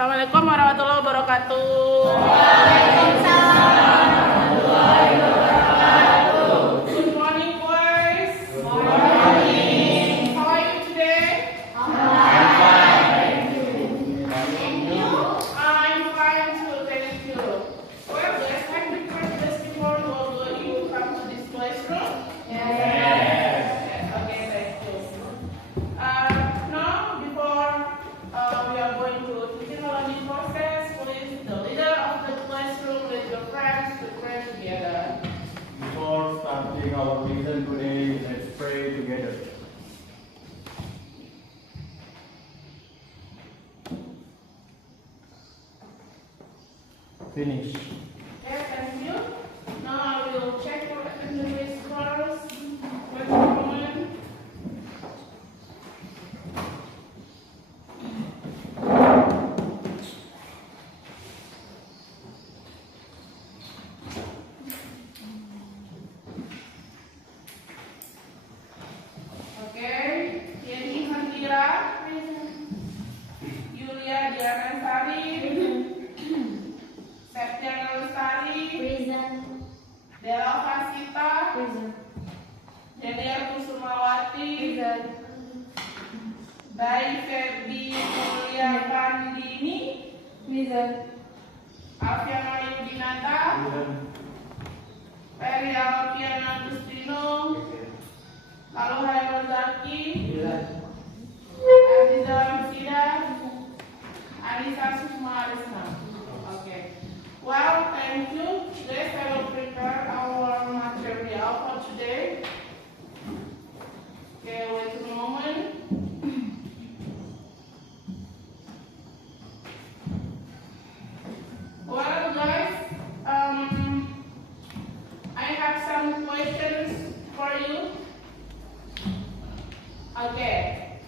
Assalamualaikum warahmatullahi wabarakatuh. Good morning, boys. Good morning. How are you today? I'm fine too, thank you. Well, guys, have you practiced before you come to this classroom? Yes. Okay, thank you. Now, before we are going to teaching learning process, please, the leader of the classroom with your friends to pray together. Before starting our lesson today, let's pray together. Finish. Okay, thank you. Now I will check your attendance scores. Wait a moment. Okay, Yeni Handira, Yulia Dianasari, Septiana Lestari, Dela Fasita, Daniel Kusumawati, Bayi Ferdi Mulia Pandini, Alfiana Yudinata, Ferry Alfiana Agustino, lalu Hairul Zaki, Aziza Ramsida, Anissa Susma Arisna. Okay. Well, thank you. Today I will prepare our material for today. Okay, wait a moment. Well, guys, I have some questions for you. Okay.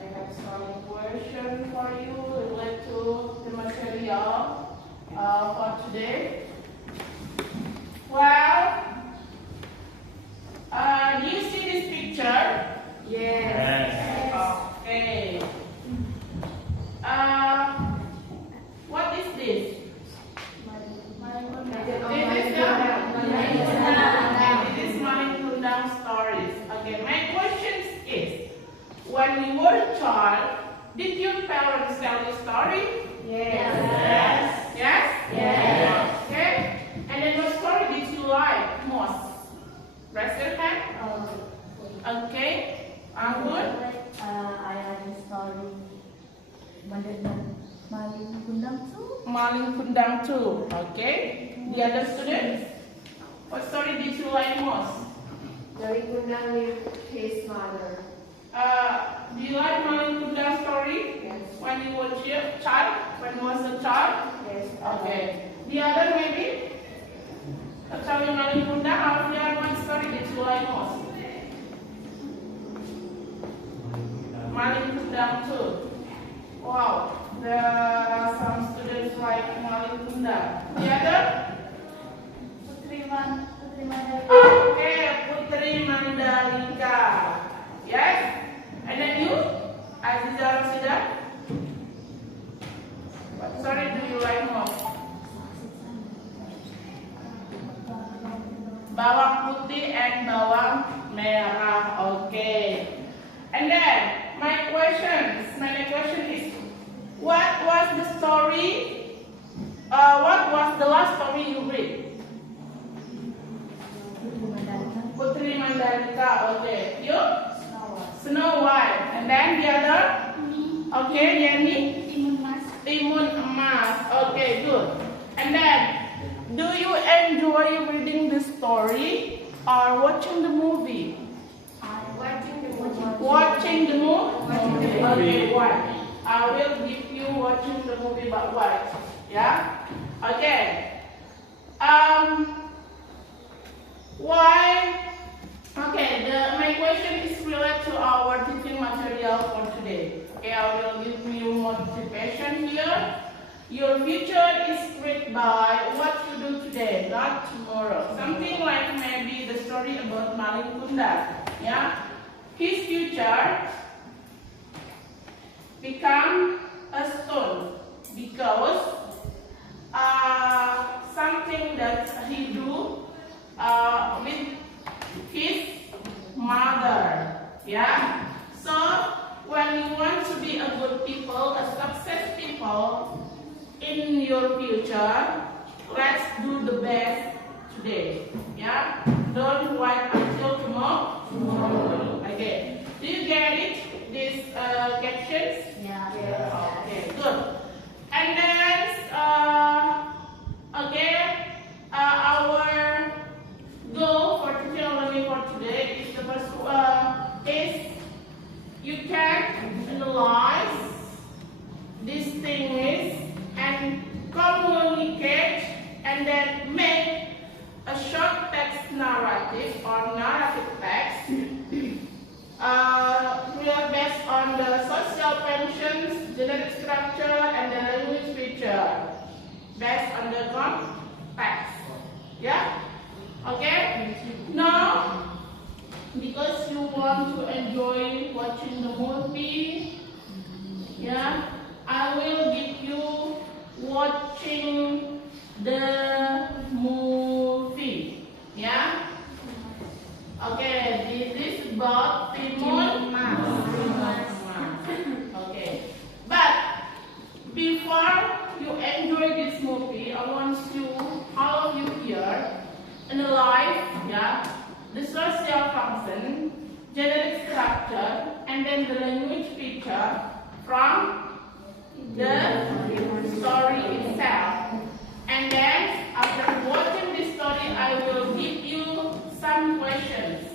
I have some questions for you related to the material for today. Well, do you see this picture? Yes. Okay. What is this? This is Malin Kundang stories. Okay, my question is, when you were a child, did your parents tell you story? Yes. Yes? Okay. And then what story did you like most? Raise your hand. Okay. Anggun? I had a story. Malin Kundang too. Malin Kundang too. Okay. The other students? What story did you like most? Dari Kundang with his mother. Do you like Malin Kundang story? Yes. When you were a child? When you was a child? Yes. Okay. The other maybe? Tell you Malin Kundang, Alfian, what story did you like most? Malin Kundang too. Wow. There are some students like Malin Kundang. The other? Putri Mandalika. Okay, Putri Mandalika. Yes? And then you? Aziza Rasida? What story do you like most? Bawang putih and bawang merah. Okay. And then my question is, what was the story? What was the last story you read? Putri Mandalika. Okay. You? Snow White. And then the other? Okay, Yeni? Timun Emas. Okay, good. And then, do you enjoy reading the story or watching the movie? Watching the movie. Okay, why? I will give you watching the movie, but why? Yeah? Okay. Why? Okay, my question is related to our teaching material for today. Okay, I will give you motivation here. Your future is shaped by what you do today, not tomorrow. Something like maybe the story about Malin Kundang. Yeah? His future become a stone because something that he do with his mother. Yeah. So when you want to be a good people, a success people in your future, let's do the best today. Yeah. Don't wait until tomorrow. Okay. Do you get it? These captions? Yeah. Okay, good. And then, our goal for teaching and learning for today is the first is you can analyze, distinguish, and communicate, and then make a short text narrative or narrative text. We are based on the social functions, genetic structure, and the language feature, based on the context. Yeah? Okay? Now, because you want to enjoy watching the movie, yeah, I will give you watching the movie. Yeah? Okay, this is about Timun Mas. Okay. But before you enjoy this movie, I want you, all of you here, analyze, yeah, the social function, genetic structure, and then the language feature from the story itself. And then after watching this story, I will give you some questions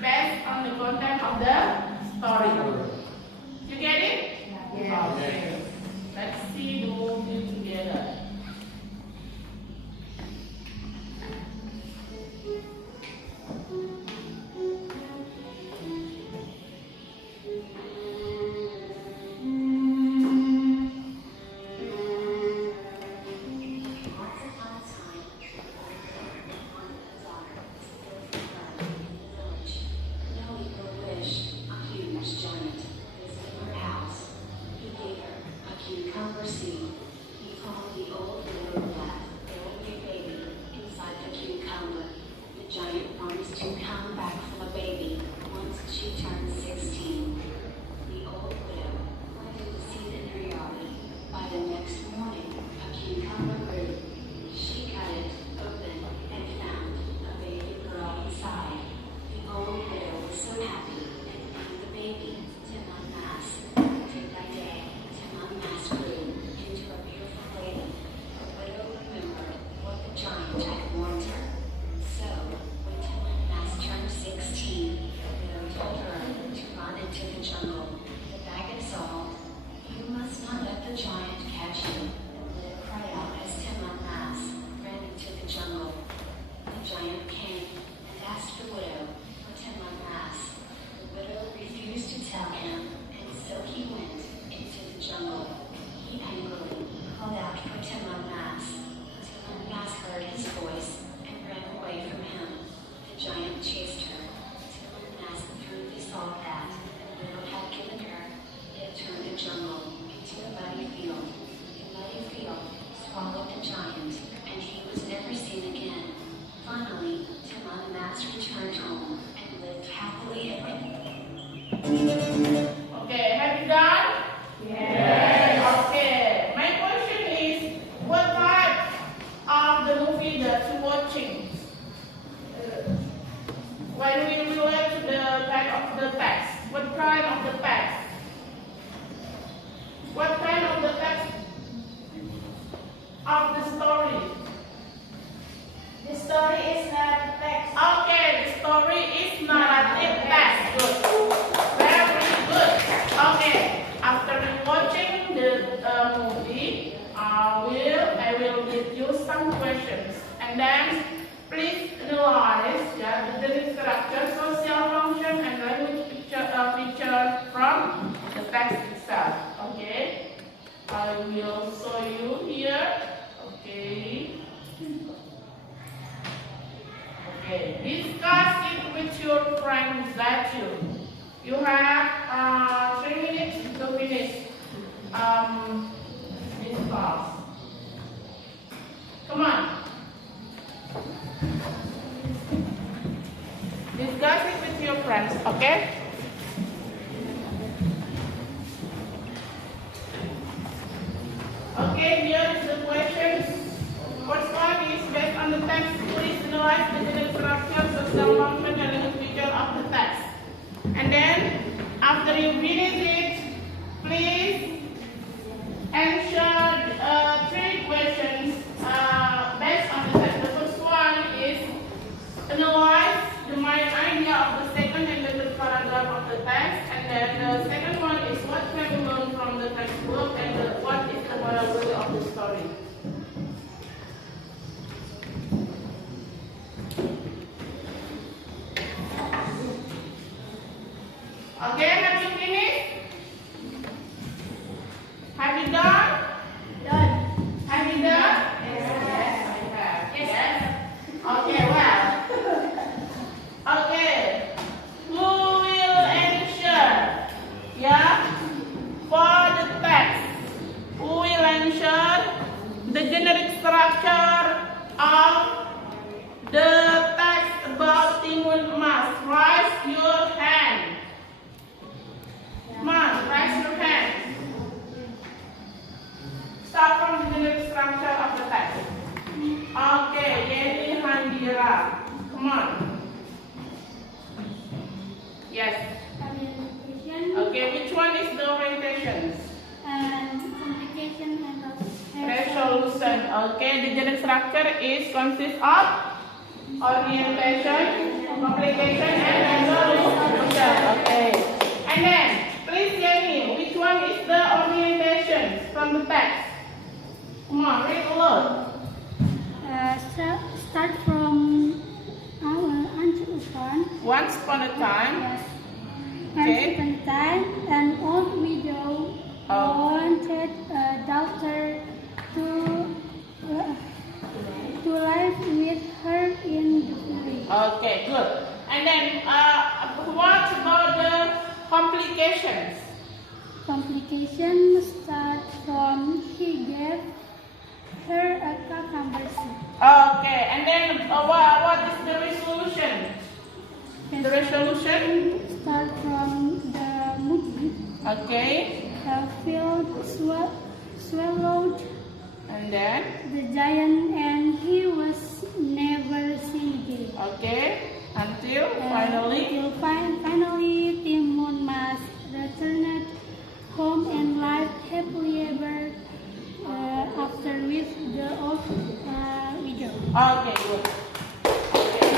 based on the content of the story. You get it? Yeah. Okay. Let's see the movie together. Okay, have you done? Yes. Okay, my question is, what type of the movie that you're watching? When we relate to the type of the text, what kind of the text? What kind of the text of the story? The story is narrative text. Okay, the story is narrative text. Good. Very good. Okay, after watching the movie, I will give you some questions, and then please analyze the genetic structure, social function, and language feature from the text itself. Okay, I will show you here. Okay. Okay, discuss it with your friends that you have 3 minutes to finish this class. Come on. Discuss it with your friends, okay? Okay, here is the questions. First one is based on the text. Please analyze the general structure, social function, and language feature of the text. And then, after you finish it, please answer 3 questions based on the text. The first one is analyze the main idea of the second and the third paragraph of the text. And then the second one is what can we learn from the textbook, and what is the moral of the story. Okay, have you finished? Have you done? Done. Have you done? Yes. I have. Yes. Okay, well. Okay. Who will answer? Yeah? For the text. Who will answer the generic structure of the text about Timun Mas? Raise your hand. Come on, raise your hand. Start from the generic structure of the text. Okay, Yeni Handira. Come on. Yes. Orientation Okay, which one is the orientations? and complication and Resolution. Okay, the generic structure is consists of orientation, complication, and resolution. Okay. And then, please Yeni, which one is the orientation from the text? Come on, read aloud. Start from our Anjupan. Once upon a time. Yes. Okay. Once upon a time, an old widow wanted a daughter to live with her in the village. Okay, good. And then, what about the complications? Complication start from he gave her a cucumber seed. Okay, and then what is the resolution? The resolution? Start from the movie. Okay, The field swallowed and then? the giant and he was never seen again. Okay, until finally? Finally, Timun Mas returned home and lived happily ever after with the old widow. Okay, good. Okay,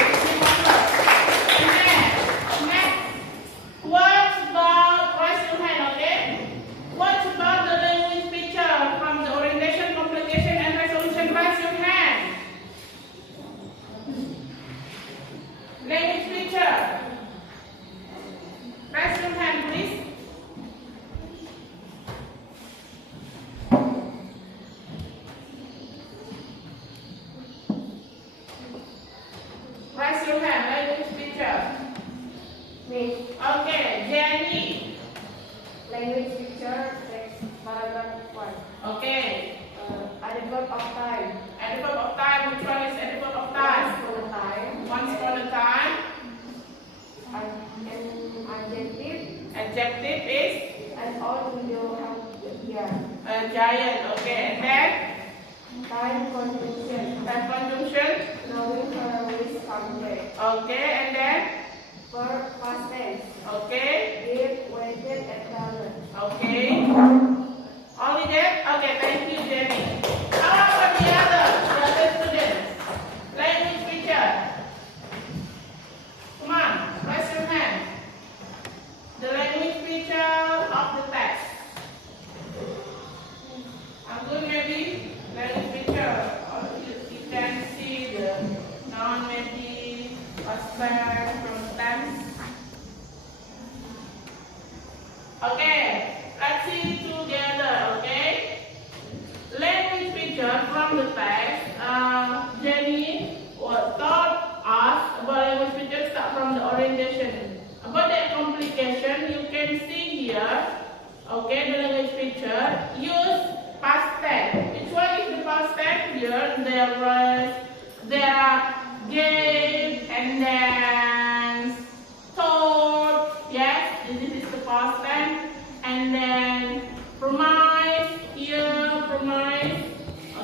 and then, next, what about, raise your hand, okay? What about the language picture from the orientation, complication, and resolution? Raise your hand. Language picture. Raise your hand, please. Raise your hand, language picture. Me. Okay, Jenny. Language picture, text, paragraph 1. Okay. Adverb of time. Adverb of time, which one is adverb of time? Once upon a time. Once upon a time. And adjective. Adjective is And all will have here. a giant. Okay, and then Time conjunction. time conjunction. Knowing her with subject. Okay, and then Verb past tense. okay, Did, waited, and done. okay. Only that? Okay, thank you, Jenny. How about the other students? Language picture. Come on, raise your hand. The language picture of the text. I'm good, maybe language picture. Or you can see the noun, maybe past tense, from tense. Okay, let's see together. Okay, language picture from the text. Jenny taught us about language picture. Start from the orientation. About the complication, you can see here Okay, the language picture. Use past tense. Which one is the past tense? Here there are gave and then told. Yes, this is the past tense. And then promise. Here, promise.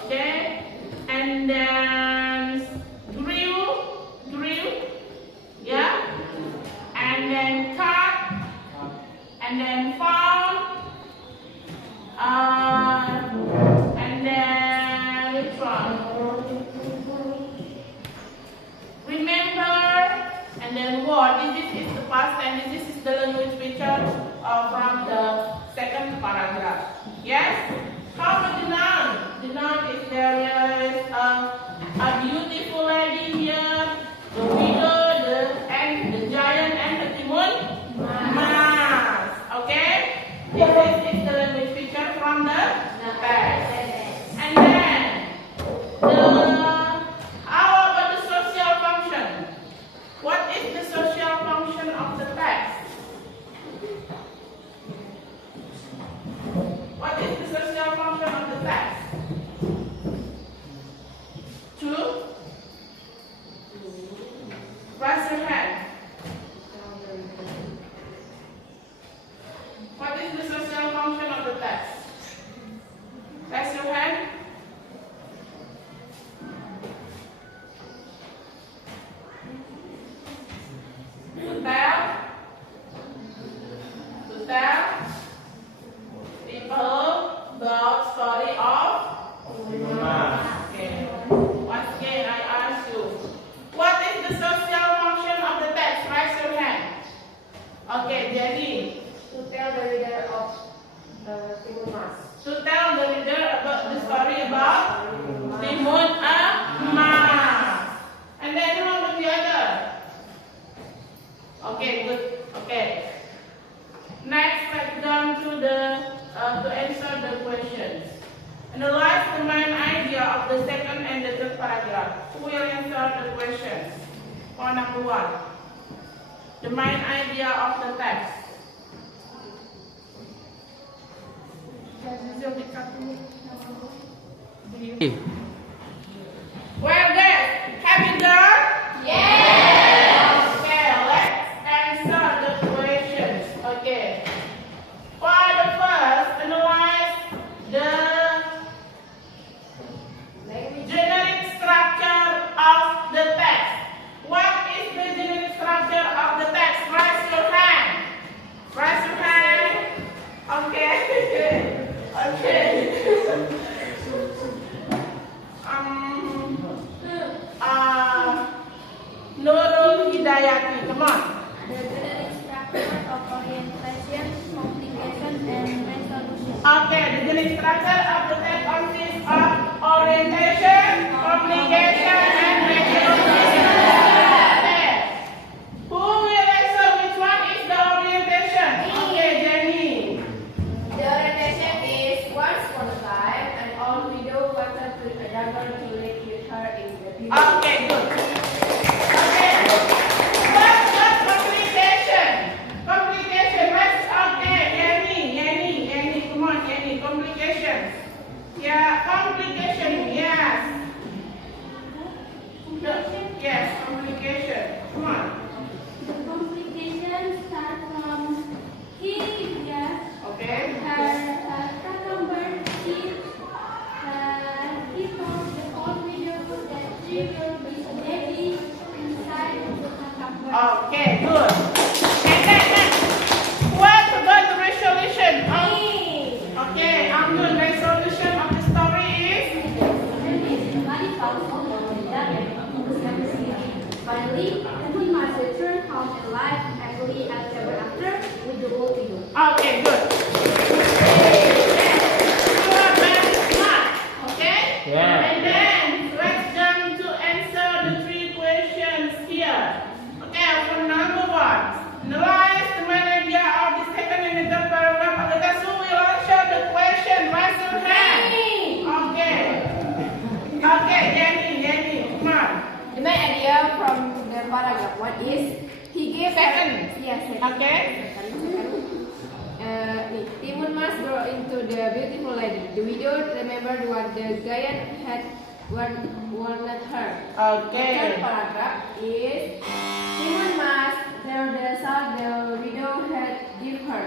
Okay. And then grew. Yeah. And then cut. And then found. And then which one? Remember. And then what? This is the past tense. This is the language picture from the second paragraph. Yes? How about the noun? The noun is there is a beautiful lady here, the widow, and the giant, and the timun mas. Okay? This is the language picture from the text. And then how about the social function? What is the social function of the text? What is the social function of the text? To raise your hand. What is the social function of the text? Raise your hand. To tell people the story of Okay. Once again, I ask you, what is the social function of the text? Raise your hand. Okay, Jenny. To tell the reader of the timun mas. To tell the reader about the story about timun mas. And then how about the other? Okay, good. Okay. Next, let's go to answer the questions. Analyze the main idea of the second and the third paragraph. Who will answer the questions? Point number 1. The main idea of the text. Well, guys, have you done? Yes. Okay, let's answer the questions. Okay. For the first, analyze the generic structure of the text. What is the generic structure of the text? Raise your hand. Raise your hand. Okay. Okay. Nurul Hidayati, come on. The generic structure of orientation, complication, and resolution. Okay, the generic structure of the text consists of orientation, complication, and resolution. Okay. Who will answer which one is the orientation? Okay, Jenny. The orientation is once upon a time, an old widow wanted to a younger to live with her in the village. Okay, good. Okay. What complication? Complication. Let's okay, Jenny. Come on, Jenny. Complications. Yeah, complication. Yes. Yes, complication. Come on. The complications start from he, yes, Okay. cucumber, seed. He told the old widow that she will be a baby inside the cucumber. Okay, good. And then what about the resolution? Okay, I'm good. Resolution of the story is Finally, Timun Mas returned home and lived happily ever after with the old widow. okay, good. You are very smart. Okay? Yeah. And then let's jump to answer the 3 questions here. Okay, for number 1. Analyze the main idea of the second and the third paragraph of the text. Who will answer the question? Raise your hand. Okay. Okay, Jenny, come on. The main idea from the paragraph 1 is he gave Second. Yes, second. Okay. Second. Timun Mas grow into the beautiful lady. The widow remembered what the giant had warned her. Okay. Third paragraph is Timun Mas tell the son the widow had give her.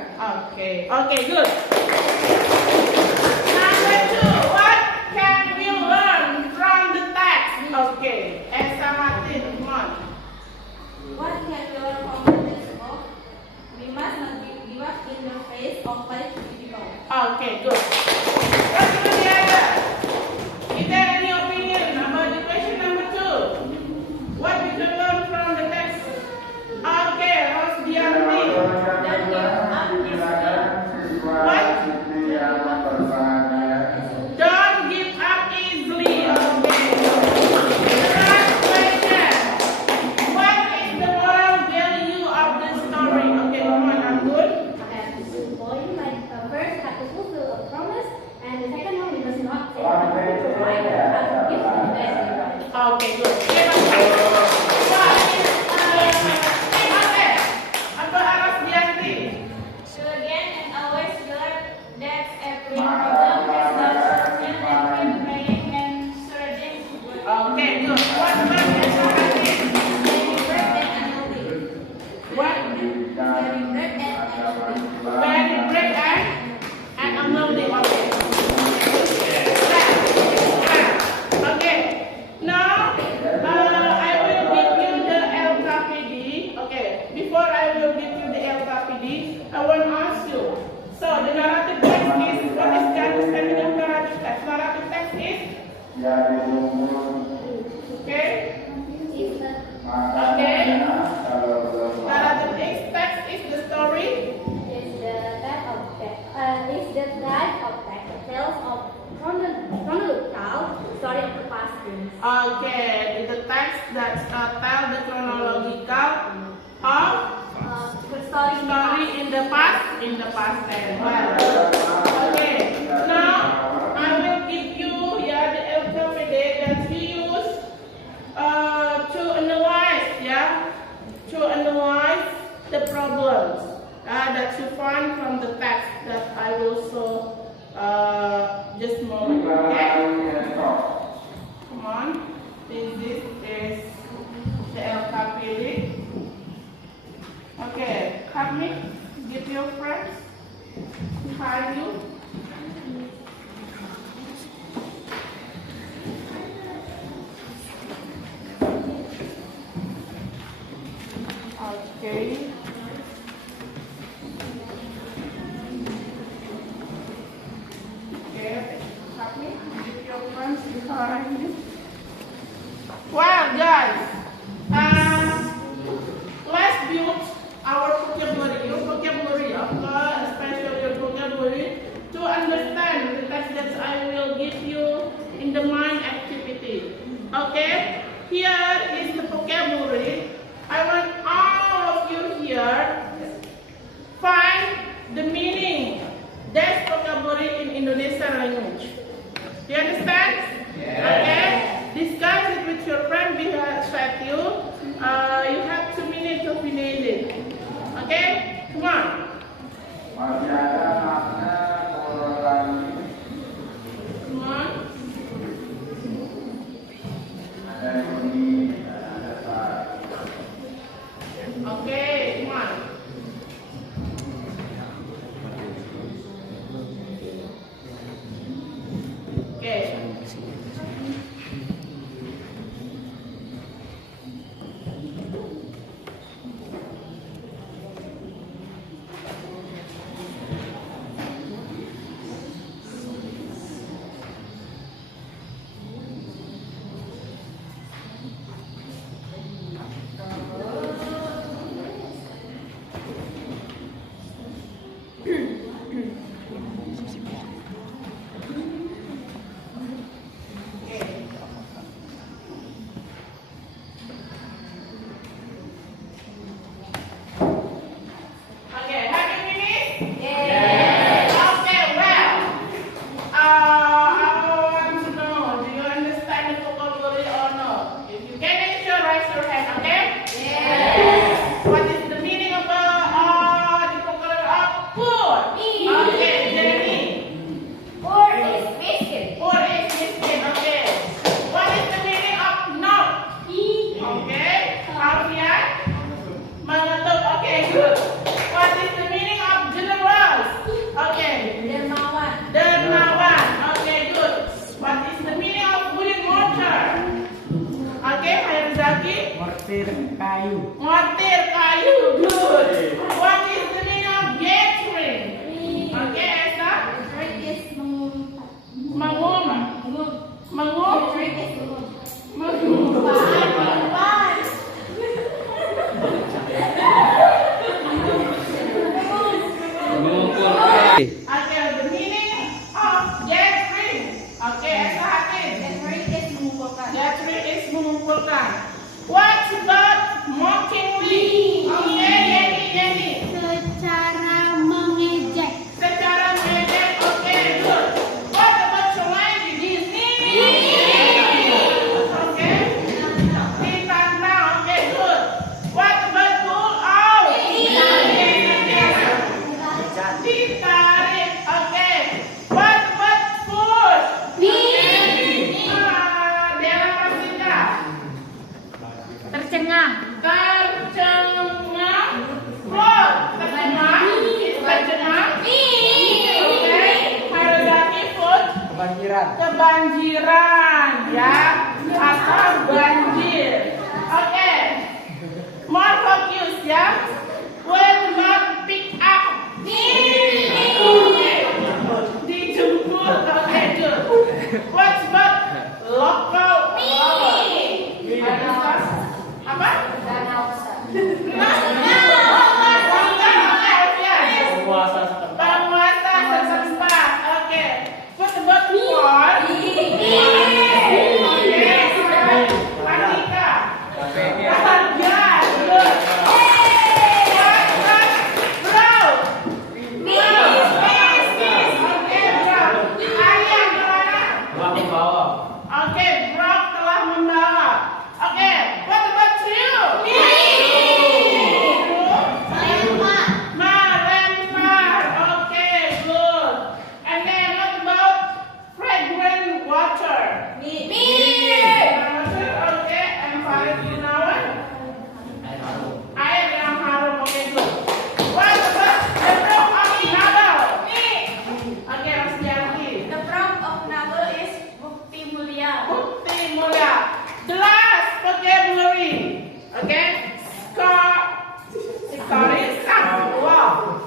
Okay. Okay, good. Number 2. What can we learn from the text? Okay. Elsa Martin, come on. What can we learn from the text of? We must not give up in the face of life difficult. Okay, good. What's the other? Is there any opinion about the question number 2? What we can learn from the text? Okay, what's the other thing? Don't give up easily. What? Don't give up easily. Okay. The last question. What is the moral value of the story? Okay, come on, I'm good. Boy, like first have to fulfill a promise, and the second one we must not say have to provide, have to give the best. Okay, good. Okay, okay. Apa harus dianti? So again, and always learn that every problem has a solution, and keep praying and searching to God. Okay, good. What about exercise? Very brave and unhealthy. What? Very brave and unhealthy. Very brave and unhealthy. Okay. Okay. Now, I will give you the LKPD. Okay. Before I will give you the LKPD, I want to ask you. So the narrative text is, what is the understanding of narrative text? Narrative text is, okay. Okay. Narrative text is the story. Is the type of text that tells of chronological story of the past things. Okay, the text that tell the chronological of The story in the past tense. Well, okay. Now I will give you here the alphabet that we use to analyze the problems that you find from the text that I will show just a moment. Okay. Come on. This is the alphabet. Okay, help me. Give your friends behind you. Okay. Okay, help me. Give your friends behind you. Well, guys, let's build our vocabulary, your vocabulary, especially your vocabulary, to understand the text that I will give you in the mind activity. Okay? Here is the vocabulary. I want all of you here kebanjiran ya atau banjir. Oke, more focus ya. Will not pick up. Dijemput. Oke, good. What's about local power? Apa? Penguasa setempat. Oke. What about war? Wanita. Raja. Good. Oke, Brock telah membawa. Oke, what about you? Melempar. Oke, good. And then what about fragrant water? Water, oke. And Farid Gunawan? Air yang harum. Oke, good. What about the Brock of Nabal? Oke, Rosdianti. The prompt of novel is Bukti Mulia. Bukti mulia. The last vocabulary. Okay. Sorry. Wow.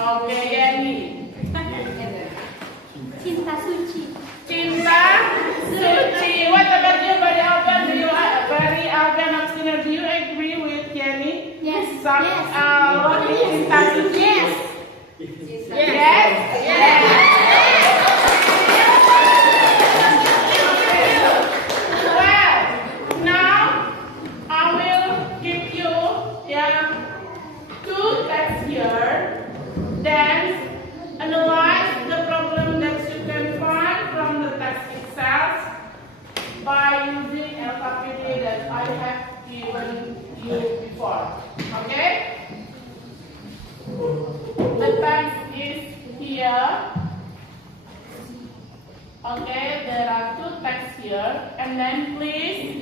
Oke, Yani. Cinta suci. Cinta suci. What about you, Bari Alban? Bari Alban Absiner, do you agree with Yani? Yes. What is cinta suci? Yes. Well, now I will give you two texts here. Then analyze the problem that you can find from the text itself by using alphabet that I have given you before. Okay? The text is here. Okay, there are two texts here, and then please,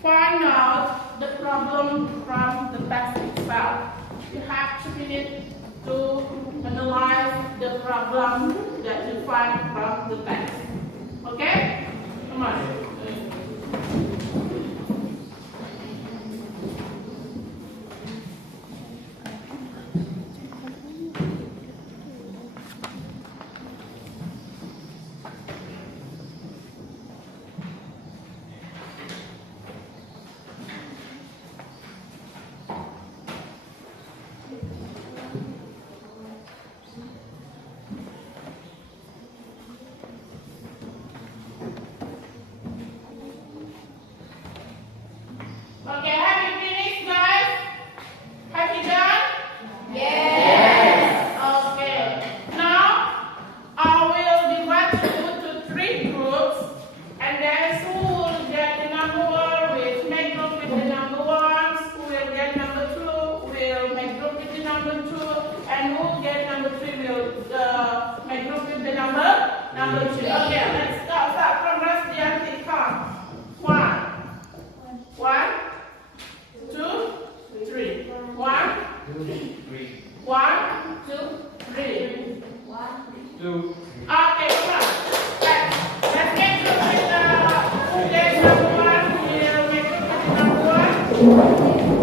find out the problem from the text itself. You have 2 minutes to analyze the problem that you find from the text. Okay? Come on. Okay, have you finished, guys? Have you done? Yes. Okay. Now, I will divide you to 3 groups, and then who will get the number 1 will make group with the number 1, who will get number 2 will make group with the number 2, and who will get number 3 will make group with the number 2. Okay, let's start from Rosdianti. Come. 1, 2, 3. 1, 1, 2, 3. 2. Okay, come on. Let's get group with the who gets number 1 will make group with the number 1.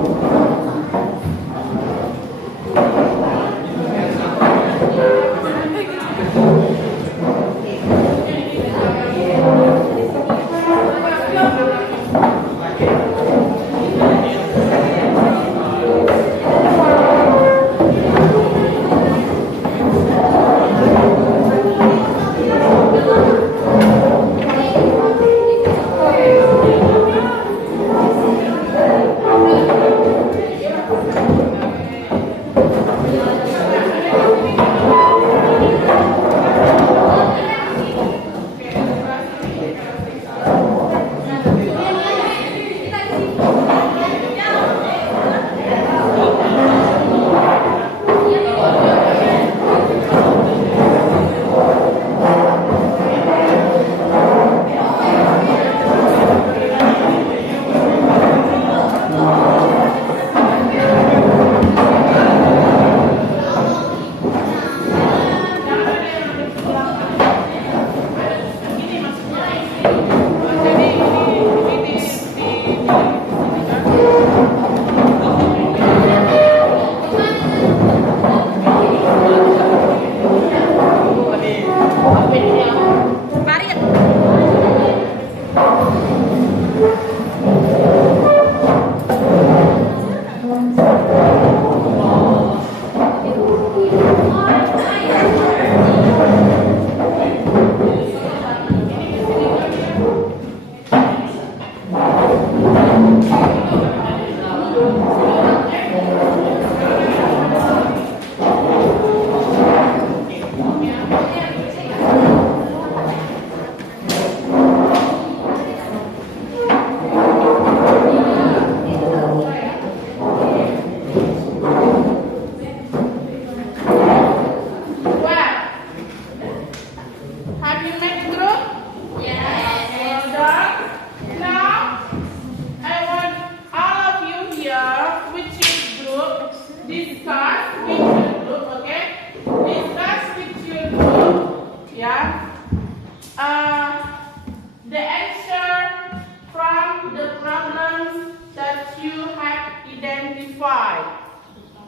identify.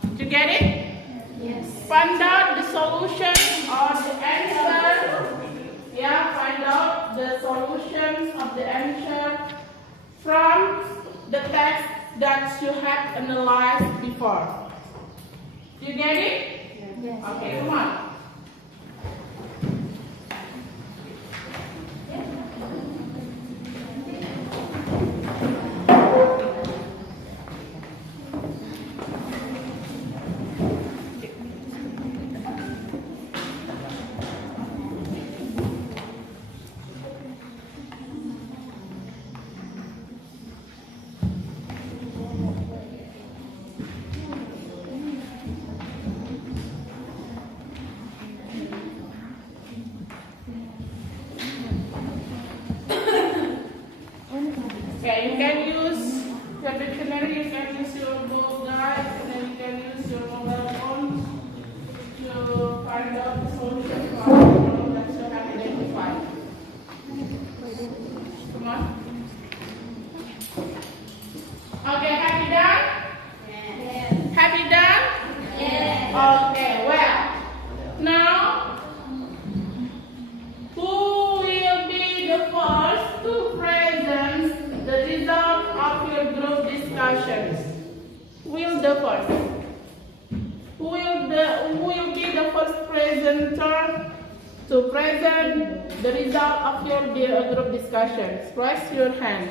Did you get it? Yes. Find out the solution or the answer. Yeah, find out the solutions of the answer from the text that you have analyzed before. Do you get it? Yes. Okay, come on. Okay, you can use your dictionary, you can use your book guide, and then you can use your mobile phone to find out the solution for the problem that you have identified. Come on. Okay, have you done? Yes. Have you done? Yes. Okay, well, now, who will be the first to present the result of your group discussions? Who will the first? Who will be the first presenter to present the result of your group discussions? Raise your hand.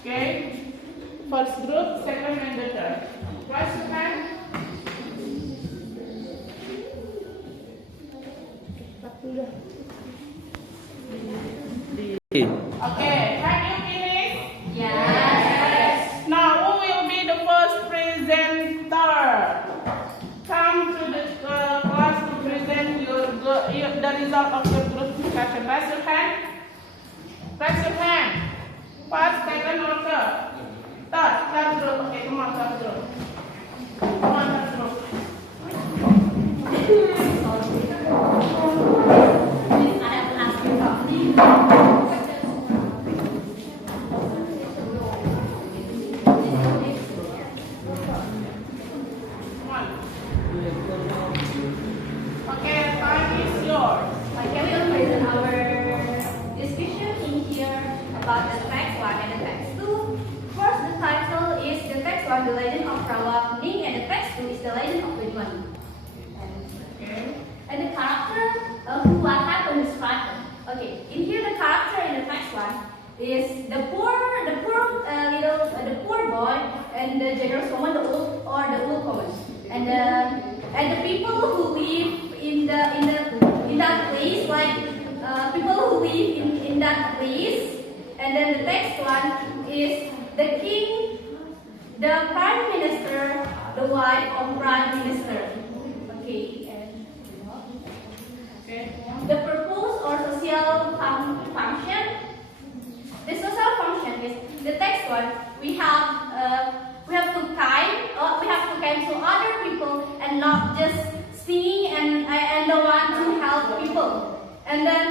Okay. First group, second, and the third. Raise your hand. Okay, have you finished? Yes. Now, who will be the first presenter? Come to the class to present the result of your group discussion. Raise your hand. Raise your hand. First, second, or third? Third group. Okay, come on, third group. Come on, third group. I have to ask you something. Come on. Okay, time is yours. Okay, we will present our discussion in here about the text 1 and the text 2. First, the title is the text 1, The Legend of Rawa Kuning, and the text 2 is The Legend of Banyuwangi. Okay. And the character who what happened is described. Okay, in here the character in the text 1 is the poor boy and the generous woman, the old woman, and the people who live in that place, like people who live in that place. And then the next one is the king, the prime minister, the wife of prime minister. Okay. Okay. The purpose or social function. The social function is the text one. We have to kind to other people and not just singing and the one to help people. And then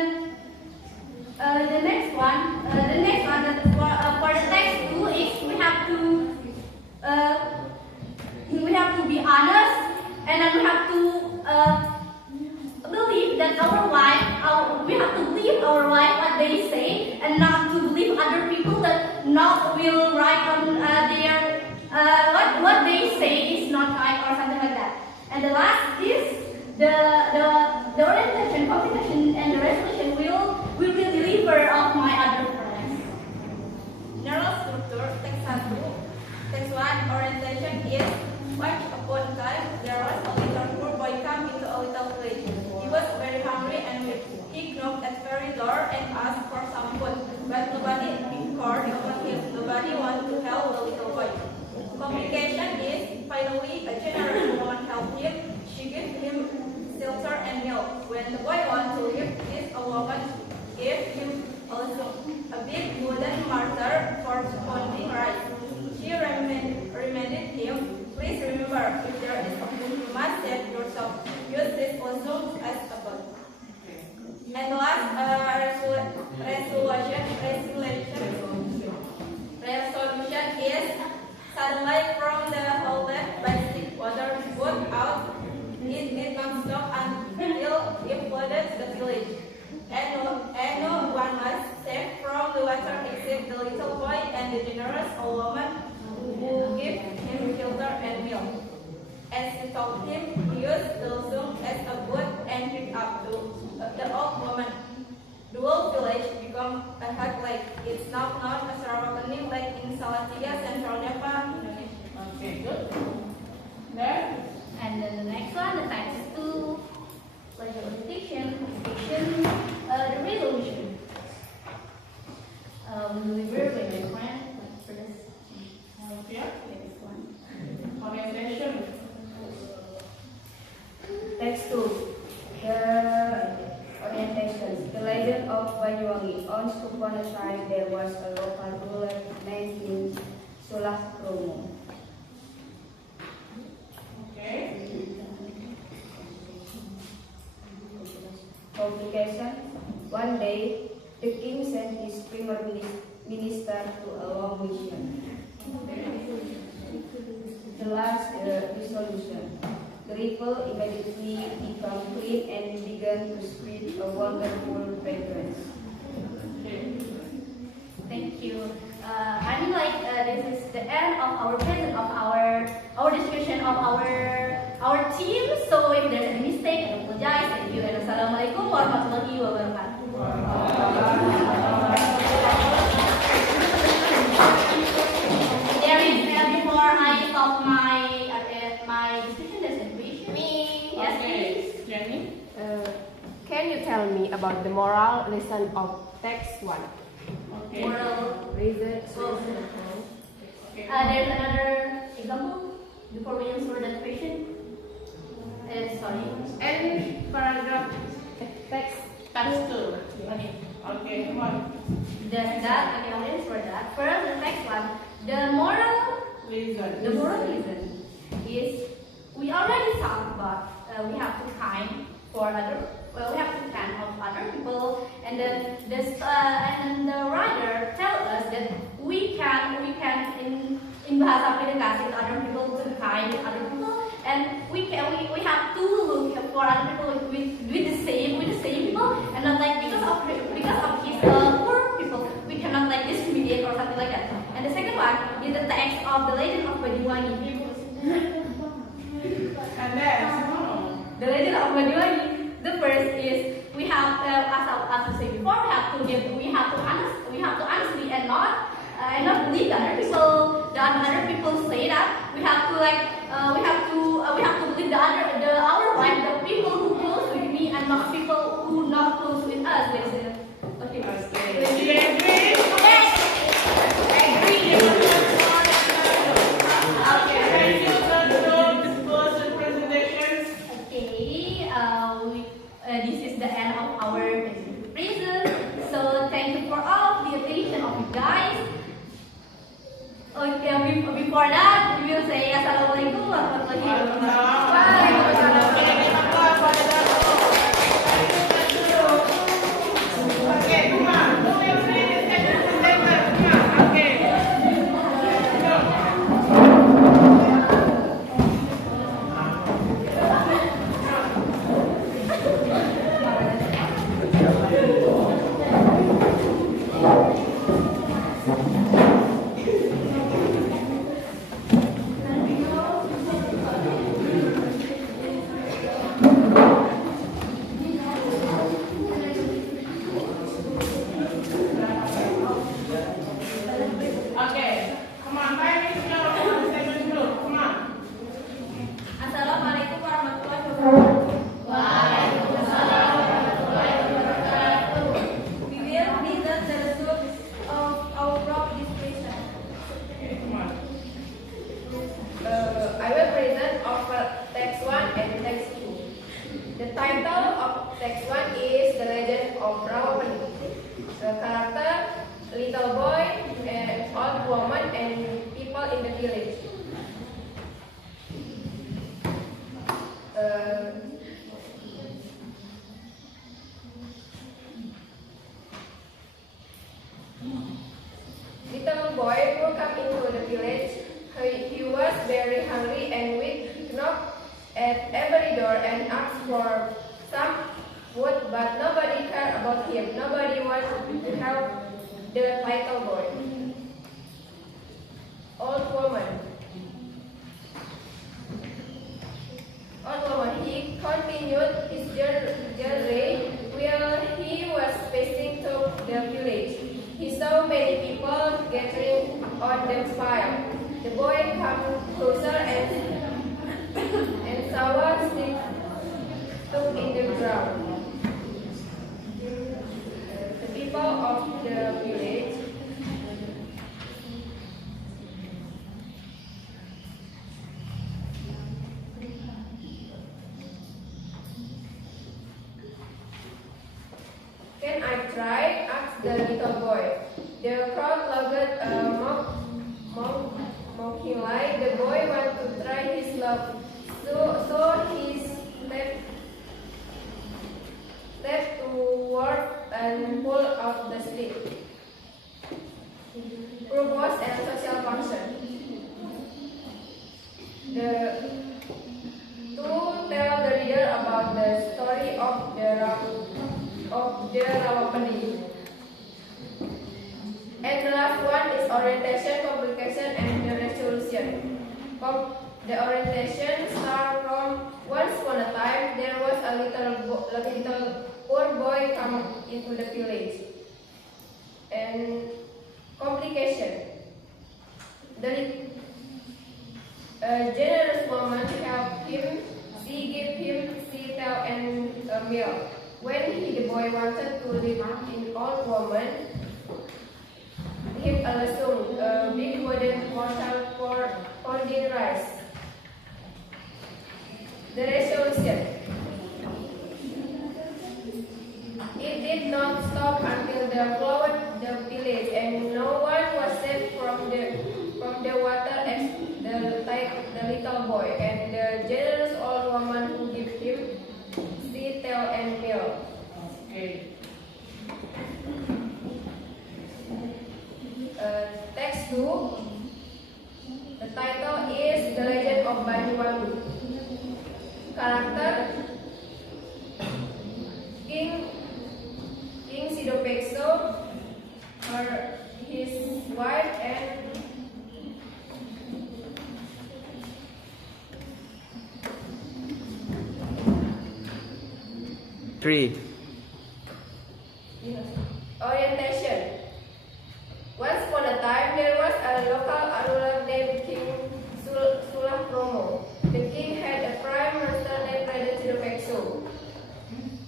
the next one for the text 2 is we have to be honest, and then we have to believe that we have to believe our wife what they say, and not to believe other people that not will write on their what they say is not right or something like that. And the last is the orientation, communication, and the resolution will be delivered of my other friends. General structure, text 1. Text 1, orientation is: once upon a time, there was a little poor boy come into a little village. He was very hungry and weak. He knocked at the very door and asked for some food, but nobody inquired about him. Nobody wanted to help the little boy. Communication is: finally, a generous woman helped him. She gave him shelter and milk. When the boy wanted to leave, this woman gave him also a big wooden mortar for pounding rice. She reminded him, please remember, if there is a food, you must save yourself. Use this also as a boat. And the last resolution is: sunlight from the outlet by stick water poured out. It did not stop until it flooded the village. And no one was saved from the water except the little boy and the generous old woman who gave him shelter and milk. As he told him, he used the loom as a boat and picked up the old woman. The whole village became a hot lake. It's now known as Rawapening Lake in Salatiga, Central Java, Indonesia. Okay, good. Then, And then the next one, the text 2, legislation, the resolution. We were with my friend, for this, okay. this one. Organization. Text 2. The orientation. The legend of Banyuwangi. Once upon a time there was a local ruler named King Sulakromo. Okay. Complication. One day, the king sent his premier minister to a long mission. The last resolution. The river immediately became clean and began to spread a wonderful fragrance. Okay. Thank you. I mean, like this is the end of our present of our discussion of our team. So if there's any mistake, I apologize. Thank you. And Assalamualaikum warahmatullahi wabarakatuh. There is before I stop my discussion, there's a question. Me. Yes, Okay. please. Jenny. Can you tell me about the moral lesson of text 1? Okay. Moral. Reason. Okay. There's another example before we answer that question. Sorry. And paragraph Text. text 2. Okay. Okay, come on. There's that. Okay, I'll answer that. First, the next one. The moral reason is we already talked about we have to kind for other. Well, we have to kind of other people, and then this and the writer tell us that we can in bahasa aplikasi to other people to kind with other people, and we have to look for other people with the same people, and not like because of his poor people we cannot like discriminate or something like that. And the second one is the text of the Legend of Banyuwangi. And then, The Legend of Banyuwangi. The first is we have, as I said before, we have to honestly and not believe the other people. The other people say that we have to believe our wife, the people who close with me, and not people who not close with us. Okay. do you agree? Yes. Agree. Okay, thank you. Let's close the presentations. Okay, this is the end of our presentation. So thank you for all the attention of you guys. Okay, before that, we will say Assalamualaikum warahmatullahi wabarakatuh. Okay, come on. Who will read the second statement? Come on. Okay. Okay. Come on, Mary, your statement group. Come on. Assalamualaikum warahmatullahi wabarakatuh. We will present the results of our proud discussion. Okay, come on. I will present of text 1 and text 2. The title of text 1 is The Legend of Rawapening. Character, little boy, and old woman, and people in the village. Little boy woke up into the village He was very hungry and would knock at every door and ask for some food, but nobody cared about him. Nobody wanted to help the little boy. Old woman. He continued his journey while he was passing through the village. He saw many people gathering on the fire. The boy came closer and saw a stick stuck in the ground. The people of the village "Can I try?" asked the little boy. The crowd laughed mockingly. The boy wanted to try his luck, so he stepped toward and pulled out the stick. Purpose and social function. To tell the reader about the story of the Rawapeni. And the last one is orientation, complication, and the resolution. The orientation starts from once upon a time there was a little poor boy come into the village. And complication. A generous woman helped him. She gave him tail and milk. When the boy wanted to live in old woman, him a lesson, a big wooden portal for holding rice. The resolution. It did not stop until they flooded the village, and no one was saved from the water except the little boy and the generous old woman who gave him seed, tail, and milk. Okay. Text 2. The title is The Legend of Banyuwangi. Character King Sidopekso, his wife, and Three. orientation. Once upon a time, there was a local ruler named King Sulakromo. The king had a prime minister named Raden Sidopekso.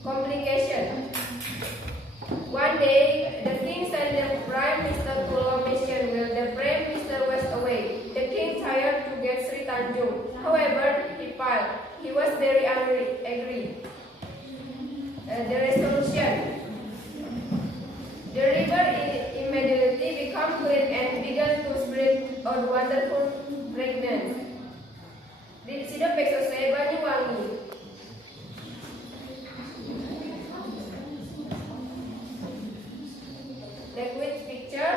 Complication. One day, the king sent the prime minister to a mission while the prime minister was away. The king tried to get Sri Tanjung. However, he failed. He was very angry. The resolution. The river immediately became clean and began to spread a wonderful fragrance. Sidopekso say Banyuwangi. Take which picture?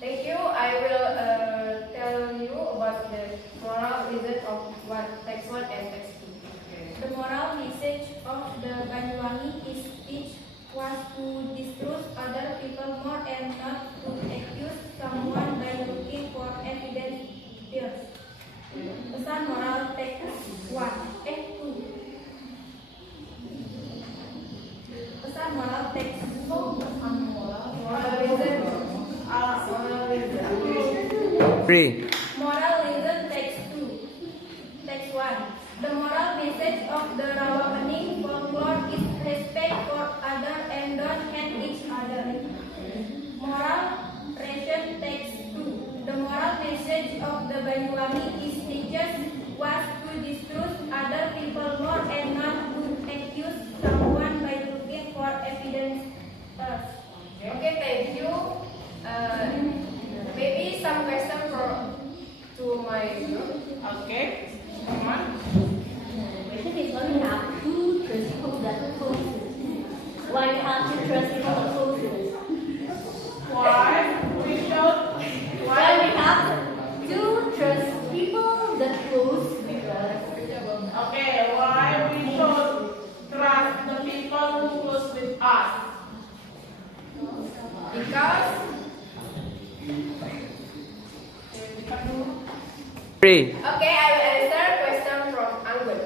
Thank you. I will tell you about the moral lesson of text 1 and text 2. The moral message of the Banyuwangi is each was to distrust other people more and not to accuse someone by looking for evidence. Pesan moral text 2. Pesan moral text Moral lesson. Three. Moral lesson text 2. Text 1. The moral message of the Rawapeni folklore is respect for others and don't hate each other. Moral ration text 2. The moral message of the Banyuwangi is teaches was to distrust other people more and not to accuse someone by looking for evidence. Okay, thank you. Maybe some question to my group. Okay. Come on. Question is only have two why we have to trust people closely. Why we should? Why we have to trust people that close with us. Okay, why we should trust the people who close with us? Because 3. okay, I will answer question from Anggun.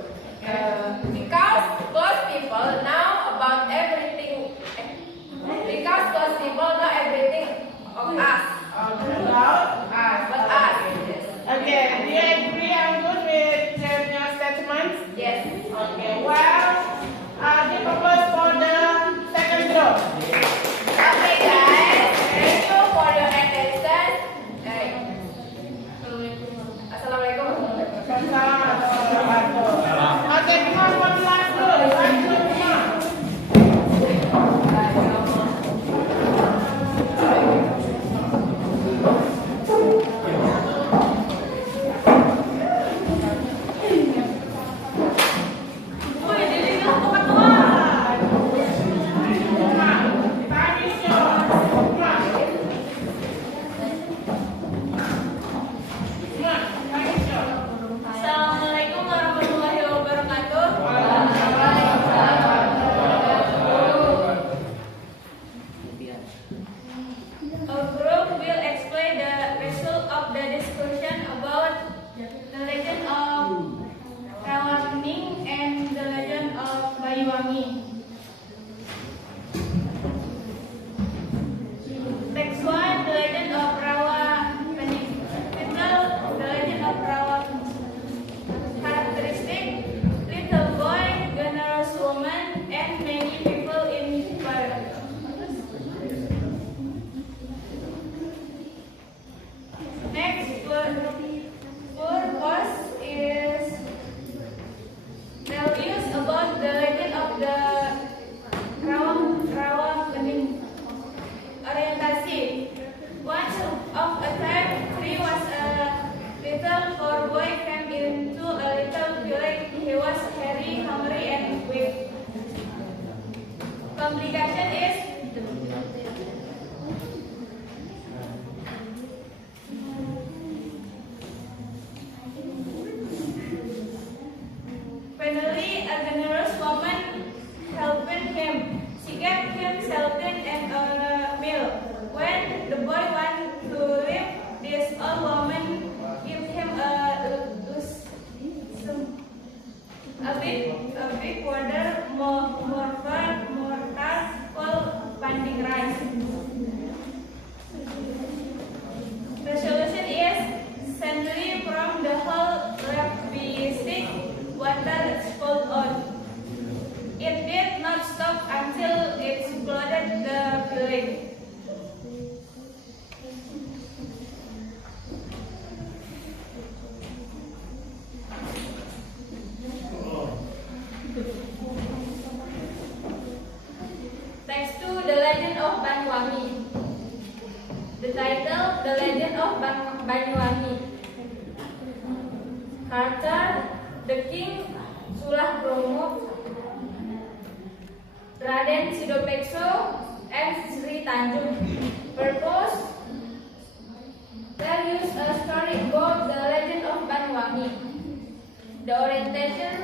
Because close people know about everything. Because close people know everything of us. About us. But us. Yes. Okay, do you agree I'm good with your statements? Yes. Okay, well, the purpose for the second group. Okay, guys. Thank you for your attention. Assalamualaikum warahmatullahi wabarakatuh. Okay, come on for the last group. Last group, come on. Assalamualaikum warahmatullahi wabarakatuh. Our group will explain the result of the discussion about the legend of Rawapening and the legend of Banyuwangi. Text 1, the legend of Rawapening. Title, the legend of Rawapening. Characteristic, little boy, generous woman, and many people in Barat. Next, purpose is values about the legend of the Rawapening. Orientasi. Once of a time, he was a little poor boy came into a little village. He was hairy, hungry, and weak. Complication is finally a generous woman helped him. She gave him shelter and a meal. When the boy wanted to leave, this old woman gave him a big water, more called Panding rice. The solution is suddenly from the hole left be stick, water spilled on. It did not stop until it flooded the village. Text 2, The Legend of Banyuwangi. The title, The Legend of Banyuwangi. Character, the King Sulah Bromo, Raden Sidopekso, and Sri Tanjung. Purpose, tell us a story about the legend of Banyuwangi. The orientation,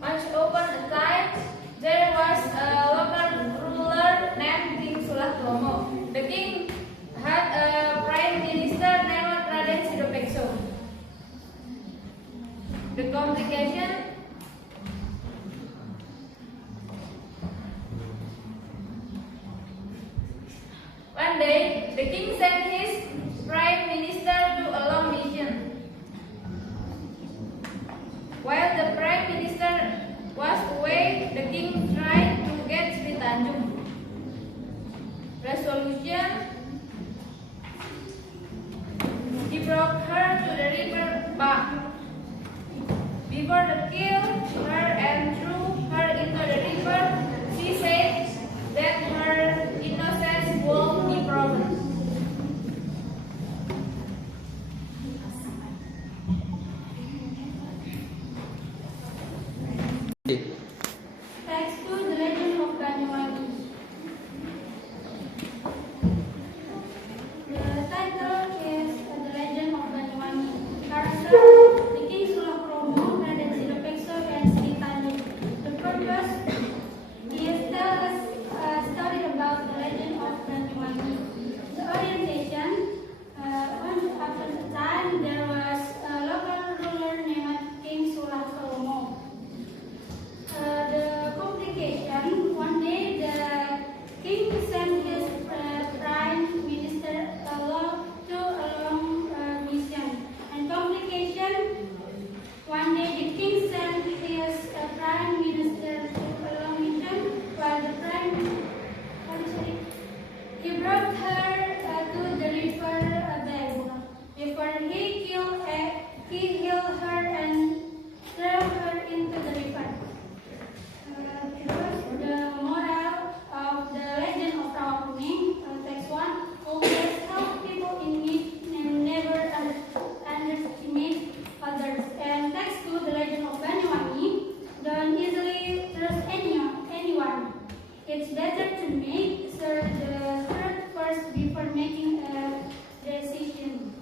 once upon a time, there was a local ruler named King Sulah Bromo. The king had a prime minister named Raden Sidopekso. Text 2, The Legend of Banyuwangi. The title is The Legend of Banyuwangi. Character, the King Sulakromo, Raden Sidapekso, and Sri Tanjung. The purpose is tell us a story about the legend of Banyuwangi. The orientation, once upon a time there was a local ruler named King Sulakromo. The complication, one day the king sent his prime minister along mission. And complication, one day the king sent his prime minister to a long mission, while the he brought her to the river bed. Before he killed her and threw her into the river. The moral of the legend of Rawakuning, text 1, always help people in need and never underestimate others. And text 2, the legend of Banyuwangi, don't easily trust anyone. It's better to make sure the truth first before making a decision.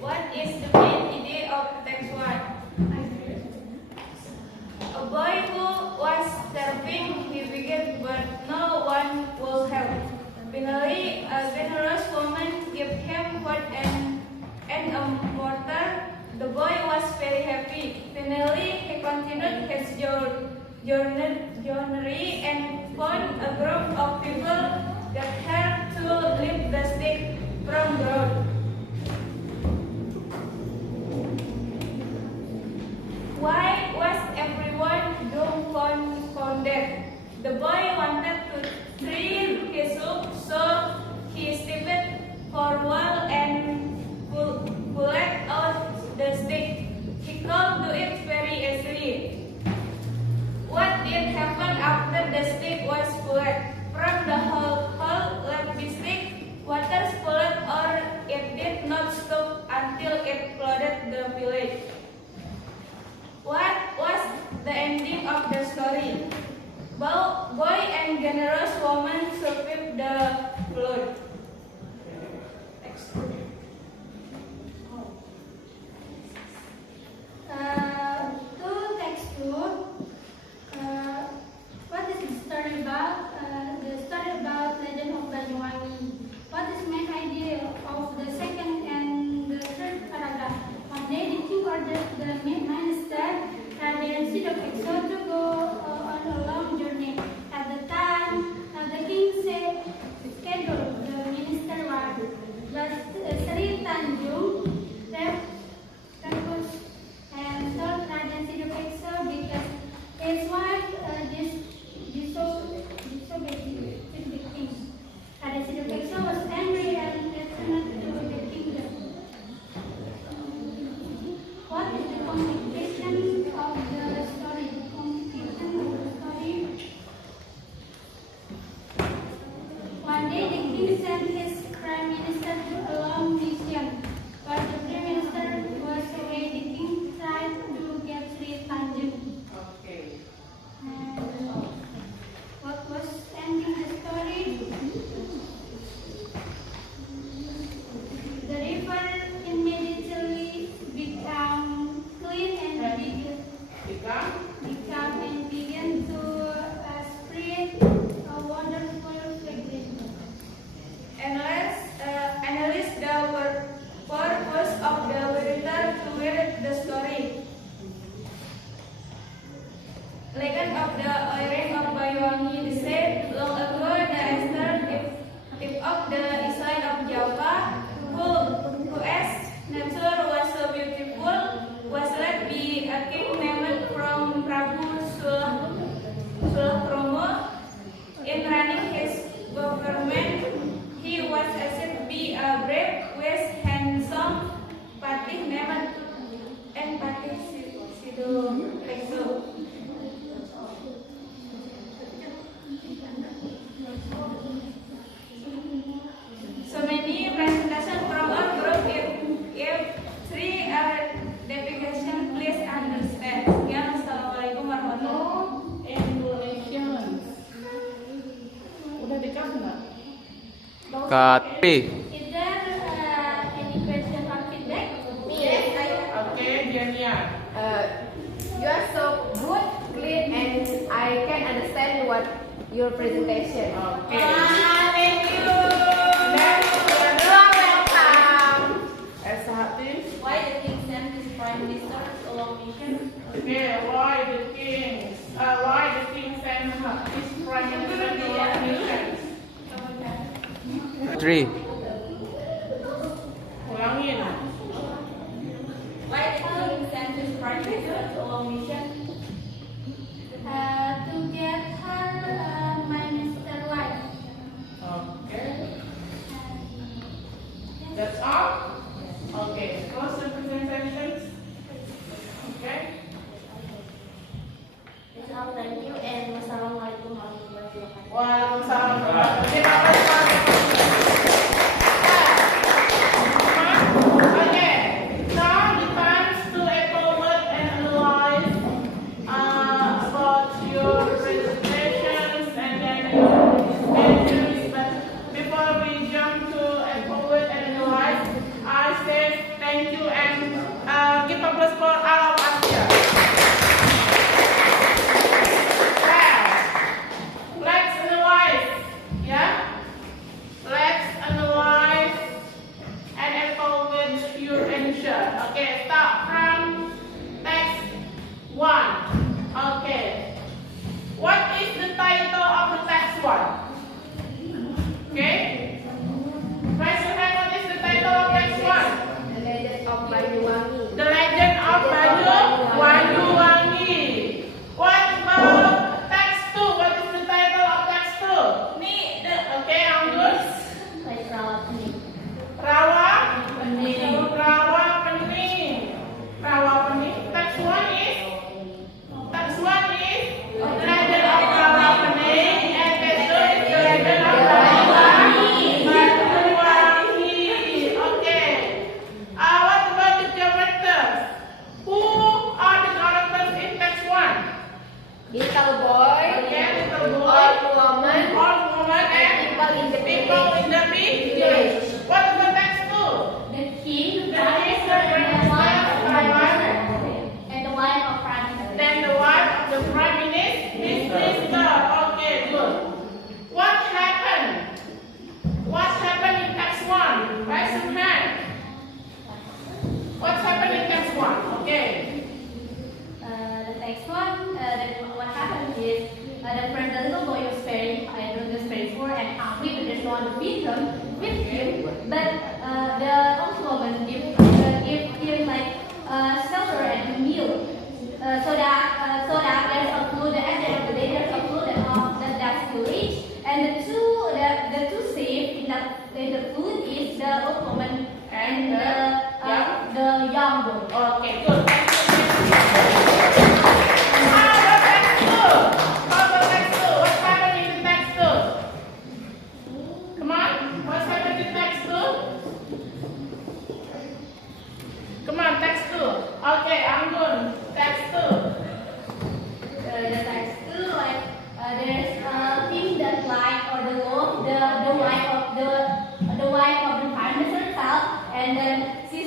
What is the main idea of text 1? A boy who was starving, he begged, but no one would help. Finally, a generous woman gave him food and a mortar. The boy was very happy. Finally, he continued his journey and found a group of people that had to lift the stick from the road. Why was everyone dumbfounded? The boy wanted to try his soup, so he stepped for a while and pulled out the stick. He could do it very easily. What did happen after the stick was pulled? From the hole left the stick, water spilled, or it did not stop until it flooded the village. What was the ending of the story? Boy and generous woman survived the flood. To text 2, what is the story about? The story about Legend of Banyuwangi. What is main idea of the second and the third paragraph? One day the king ordered the minister Raden Sidapekso to go on a long journey. At the time, the king scheduled the minister was, but Sri Tanjung refused and told Raden Sidapekso because his wife disobeyed the king. Raden Sidapekso was angry and returned to the kingdom. What is the complication of the story? The complication of the story. One day the king sent his prime minister to a long mission. While the prime minister was away, the king tried to get Sri Tanjung. Okay. And what was ending the story? The river immediately became clean and began to spread a wonderful fragrance. Analysts the Cut. 3. Is there any question or feedback? Yes, Okay, Jania. You are so good, clean, and I can understand what your presentation. Okay. Thank you. Next, You are welcome. Sahatin. Why the king sent his prime minister to a long mission? Okay, why the king sent his prime minister to long mission? 3. Ulangin. Why the king sent his prime minister to a long mission? To get her my Mr. Wife. Okay. That's all? Okay. Close the presentations. Okay. That's all. Thank you and wassalamualaikum warahmatullahi wabarakatuh. Waalaikumsalam. Terima kasih. Okay. Now the times to evaluate and analyze about your presentations and then your discussions. But before we jump to evaluate and analyze, I say thank you and give applause for all of us here. Let's analyze, yeah? Let's analyze and evaluate your answer. Okay, start from text 1. Okay. What is the title of the text 1? Okay? Raise your hand, what is the title of text 1? The Legend of Banyuwangi. The Legend of Banyuwangi. What about text 2? What is the title of text 2? Okay, I'm good. Like Rawa Pening. Rawa Pening. Rawa Pening. Rawa Pening. Text 1 is the Legend of Rawa Pening, and text 2 is the Legend of Banyuwangi. Okay. What about the characters? Who are the characters in text 1? Little boy, Okay, little boy, old woman, old woman, and people in the people in the village. What about text 2? The king, the The prime king, minister, the and the wife of prime prime minister. minister, and the wife of prime minister. Then the wife of the prime minister. Okay, good. What happened? What happened in text 1? Raise your hand. What's happened in text 1? Okay. The next one, what happened is the little boy was very poor and hungry, but there's no one to feed him. But the old woman give him like shelter and meal, so that there's a food at the end of the day. There's a food that's village, and the two safe in the food is the old woman and the young boy. Okay, good. Thank you. How about text 2? How about text 2? What's happening in text 2? Come on. What's happening in text 2? Come on, text 2. Okay, I'm good. Text 2. The text too, like there's a thing that like or the law, the wife of the prime minister herself, and then he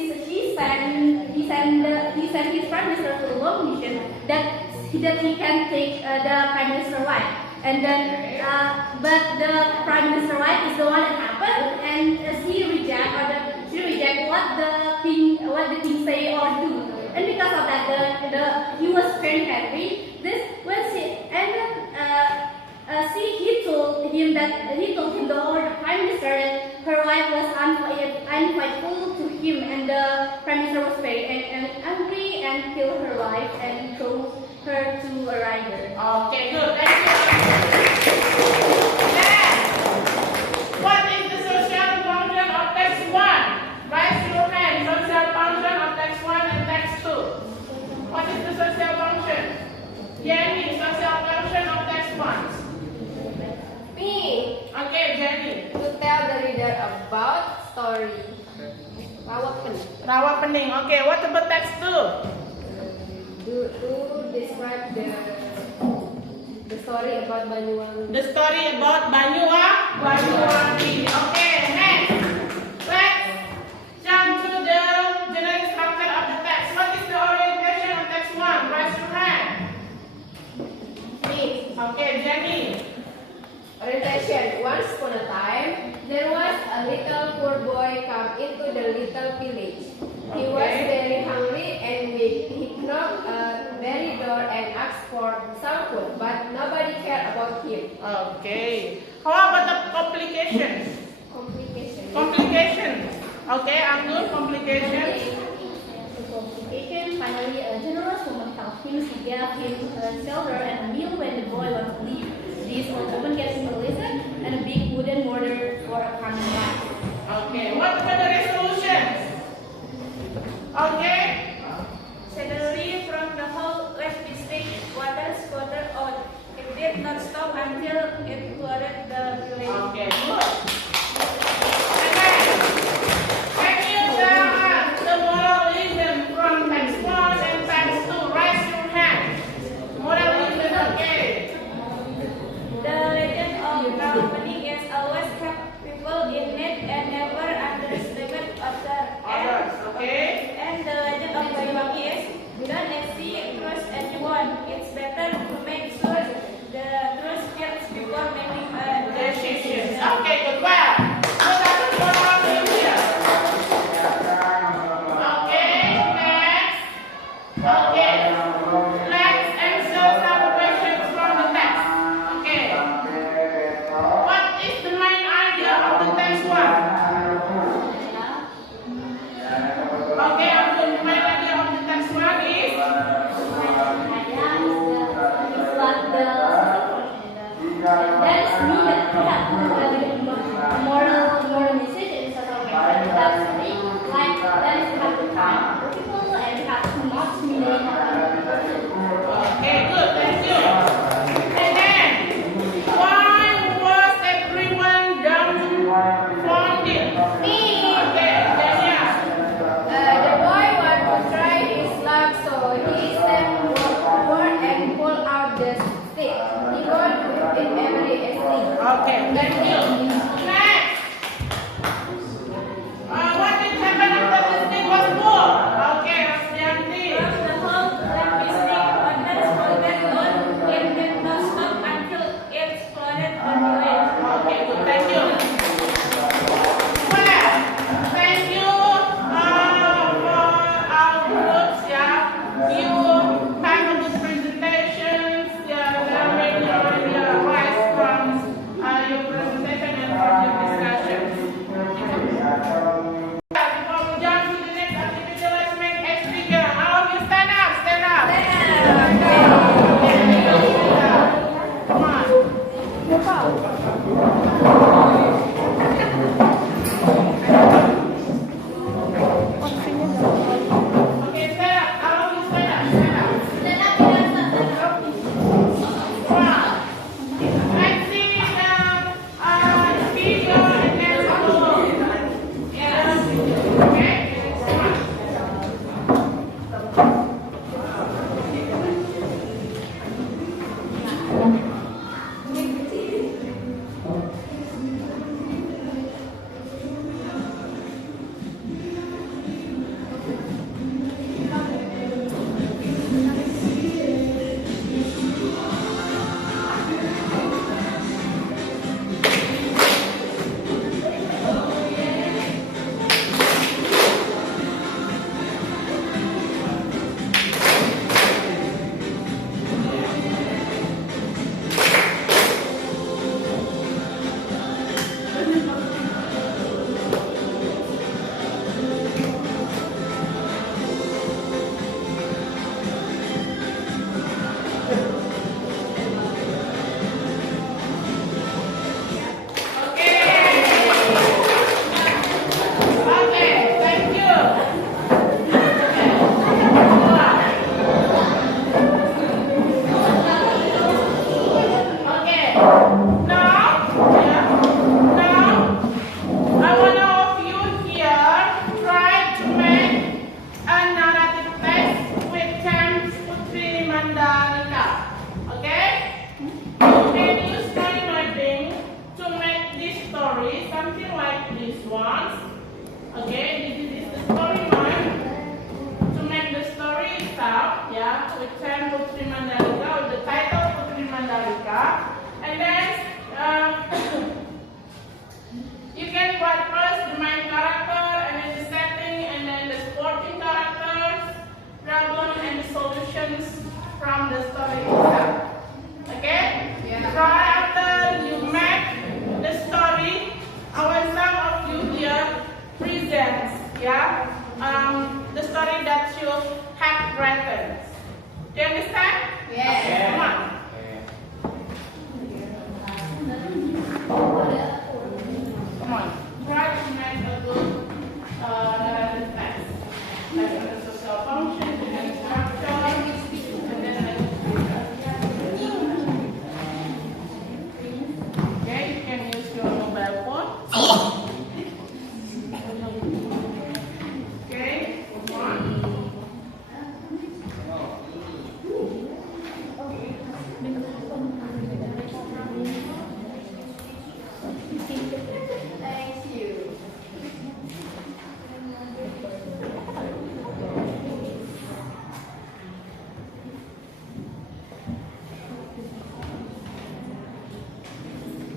sent his prime minister to a long mission that he can take the prime minister wife, and then but the prime minister wife is the one that happened, and she reject what the king say or do. And because of that, he was very angry. He told him the prime minister that her wife was unfaithful to him, and the prime minister was very angry and killed her wife and threw her to a river. Okay, good. Thank you. Then, what is the social function of text 1? Raise your hand. Social function of text 1 and text 2. What is the social function? Jenny, social function of text 1. me, Okay, Jenny. to tell the reader about story. Rawa Pening. Rawa Pening. Okay, what about text 2? To describe the story about Banyuwangi. The story about Banyuwangi. Okay, little village. He was very hungry and weak. He knocked at the very door and asked for some food, but nobody cared about him. Okay. How about the complications? Complications. Okay, Abdul, complications. Finally, a generous woman helped him. She gave him shelter and a meal when the boy was to leave. This old woman gave him a lizard and a big wooden mortar for a coming life. Okay, what were the resolutions? Okay. Suddenly, from the whole West District, water sputtered out. It did not stop until it flooded the village. Okay, good. And then, can you tell us the moral lesson from text 1 and text 2? Raise your hand. Moral lesson, okay. The legend of the opening is always help people in need and never underestimate Others, okay. And the legend of Banyuwangi is don't trust anyone. It's better to make sure the truth kills before making a decision. Okay, good. Well, so that's the moral lesson. Okay, next. Okay, let's answer some questions from the text. Okay, what is the main idea of the text 1? Okay, Abdul, the main idea of the text 1 is That is mean that we have to moral message in such a way that like that is we have to find people and we have to not humiliate others. okay, good, thank you. And then, why was everyone dumbfounded? Me. Okay, Dania. The boy wanted to try his luck, so he stepped forward and pulled out the stick. He got it every stick. Okay, thank you. Next. What did happen after the stick was pulled? Okay, Asyanti. From the whole West District, water sputtered out. It did not stop until it flooded the village. Okay, good, thank you. Well, thank you for our groups, yeah. You have a good presentations, yeah, very wise from your presentation and from the discussion. Before we jump to the next activity, let's make X figure. All of you stand up, stand up. Come on. Okay, stand up. All of you stand up, stand up. Come on. Let's see the figure and then follow. Yeah. Okay, come on. Okay, thank you. Okay, now, I want all of you here try to make a narrative text with terms Putri Mandalika. Okay? You can use mind mapping to make this story something like this one. Okay, this is the story mind. To make the story itself, yeah, with term Putri Mandalika, with the title Putri Mandalika, and then you can write first the main character and then the setting questions from the story itself. Okay? Yeah. Right after you make the story, I want some of you here presents, yeah, the story that you have written. Do you understand? Yes. Come on. Come on. Try to make a good text. Like the social function, and structure, and then okay, you can use your mobile phone. Okay, come on. Thank you.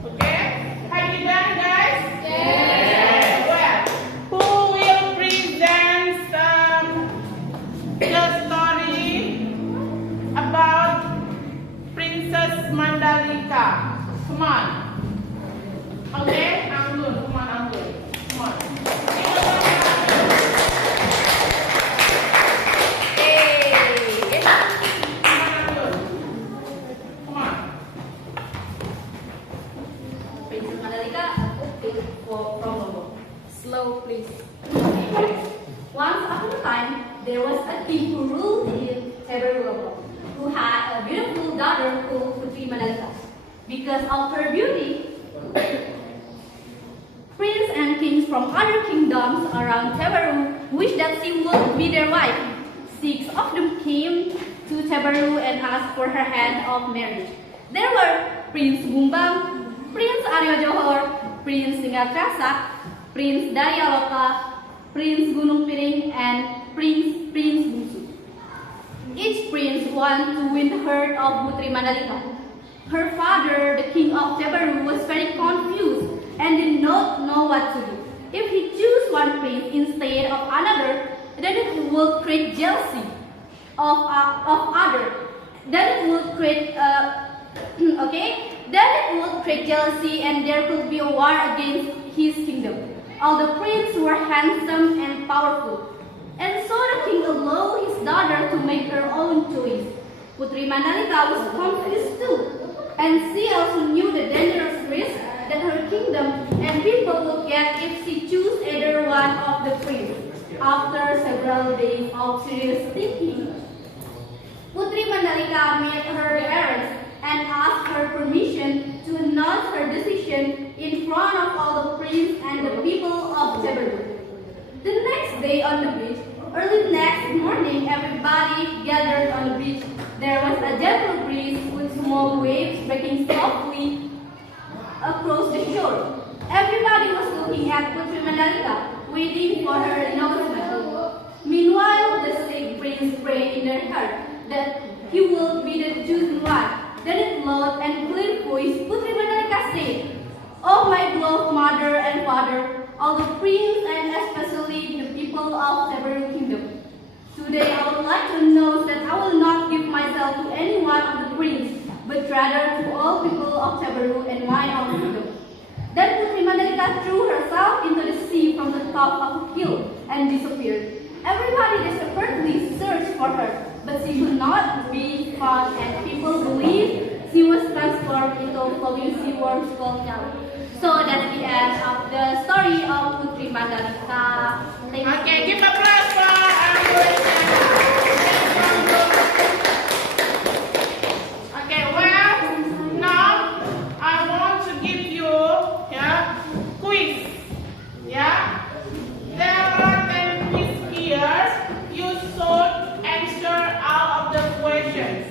Okay, have you done, guys? Yes. Well, who will present the story about Princess Mandalika? Come on. Okay, Anggun. Come on, Anggun. Come on. Hey. Come on, Anggun. Come on. Princess Mandalika, from Lombok. Slow, please. Once upon a time, there was a king who ruled in Teberu, Lombok, who had a beautiful daughter called Putri Mandalika. Because of her beauty, princes and kings from other kingdoms around Teberu wished that she would be their wife. 6 of them came to Teberu and asked for her hand of marriage. There were Prince Bumbang, Prince Aryo Johor, Prince Singakrasak, Prince Dayaloka, Prince Gunung Piring, and Prince Bungsu. Each prince wanted to win the heart of Putri Mandalika. Her father, the king of Teberu, was very confused and did not know what to do. If he chose one prince instead of another, then it would create jealousy of other. Then it would create Then it would create jealousy and there could be a war against his kingdom. All the princes were handsome and powerful, and so the king allowed his daughter to make her own choice. Putri Mandalika was confused too, and she also knew the dangerous risk that her kingdom and people would get if she chose either one of the princes. After several days of serious thinking, Putri Mandalika met her parents and asked her permission to announce her decision in front of all the princes and the people of Teberu. The next day on the beach, early next morning, everybody gathered on the beach. There was a gentle breeze with small waves breaking softly across the shore. Everybody was looking at Putri Mandalika, waiting for her announcement. Meanwhile, the 6 princes prayed in their heart that he would be the chosen one. Then in loud and clear voice, Putri Mandalika said, "Oh my beloved mother and father, all the princes and especially the people of Teberu kingdom. Today I would like to announce that I will not give myself to any one of the princes, but rather to all people of Teberu and my own kingdom." Then Putri Mandalika threw herself into the sea from the top of a hill and disappeared. Everybody desperately searched for her, but she could not be found, and people believed she was transformed into a Lucy worm called Nyali. So that's the end of the story of Putri Mandalika. Thank you. Okay, give applause for Okay, well, now I want to give you quiz. Yeah? There are 10 quiz here. You should answer all of the questions.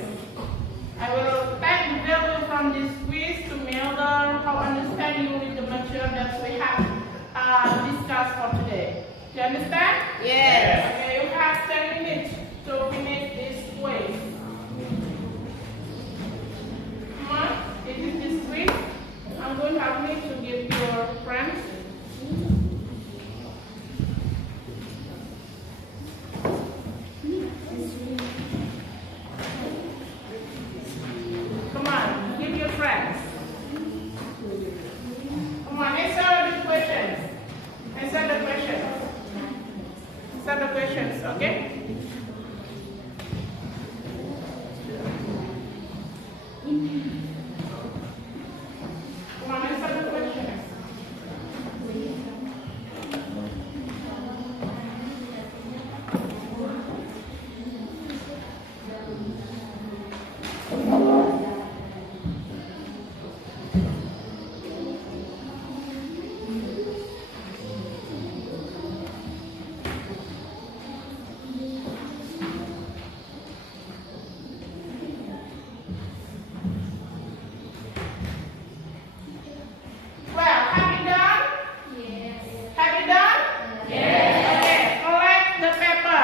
I will take the value from this quiz to measure how understand you with the material that we have discussed for today. Do you understand? Yes. Okay, you have 10 minutes to finish this quiz. Come on, this is this quiz. I'm going to have me to give your friends. Okay? Come on, answer the question. Well, have you done? Yes. Have you done? Yes. Okay, collect the paper.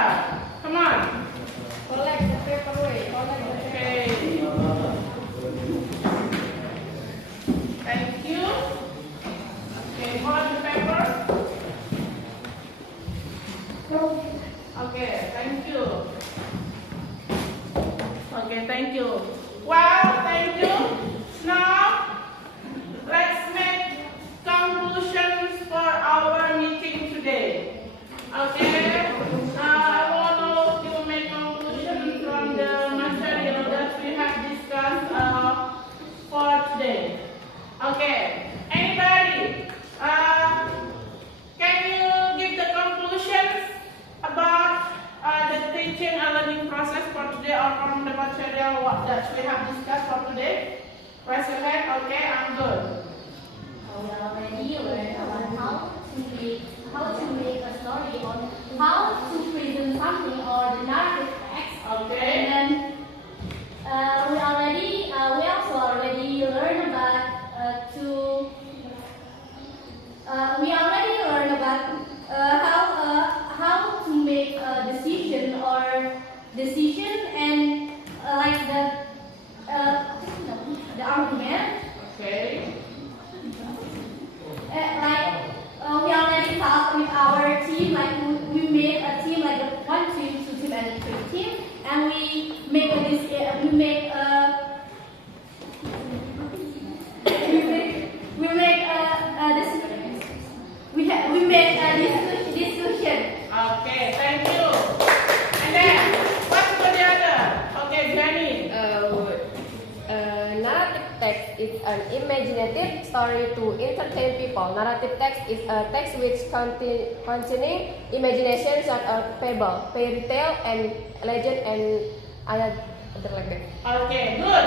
Come on. Collect the paper way. Collect the paper. Okay. Thank you. Okay, hold the paper. Okay, thank you. Okay, thank you. Well, thank you. Now, let's make conclusions for our meeting today. Okay? I want to make conclusion from the material that we have discussed for today. Okay. Anybody? Can you give the conclusions about the teaching and learning process for today or from the material that we have discussed for today? Raise your hand. Okay, I'm good. We already learned about how to make a story or how to present something or the narrative text. Okay. And then we also already learned about how to make a decision and like the argument. Okay. We already talked with our team, like we made a team like a 1 team, 2 team, and 3 team, and we make this. We made a discussion. Okay, thank you. And then, what's for the other? Okay, Jenny. Narrative text is an imaginative story to entertain people. Narrative text is a text which containing imagination such as fable, fairy tale, and legend, and other like that. Okay, good.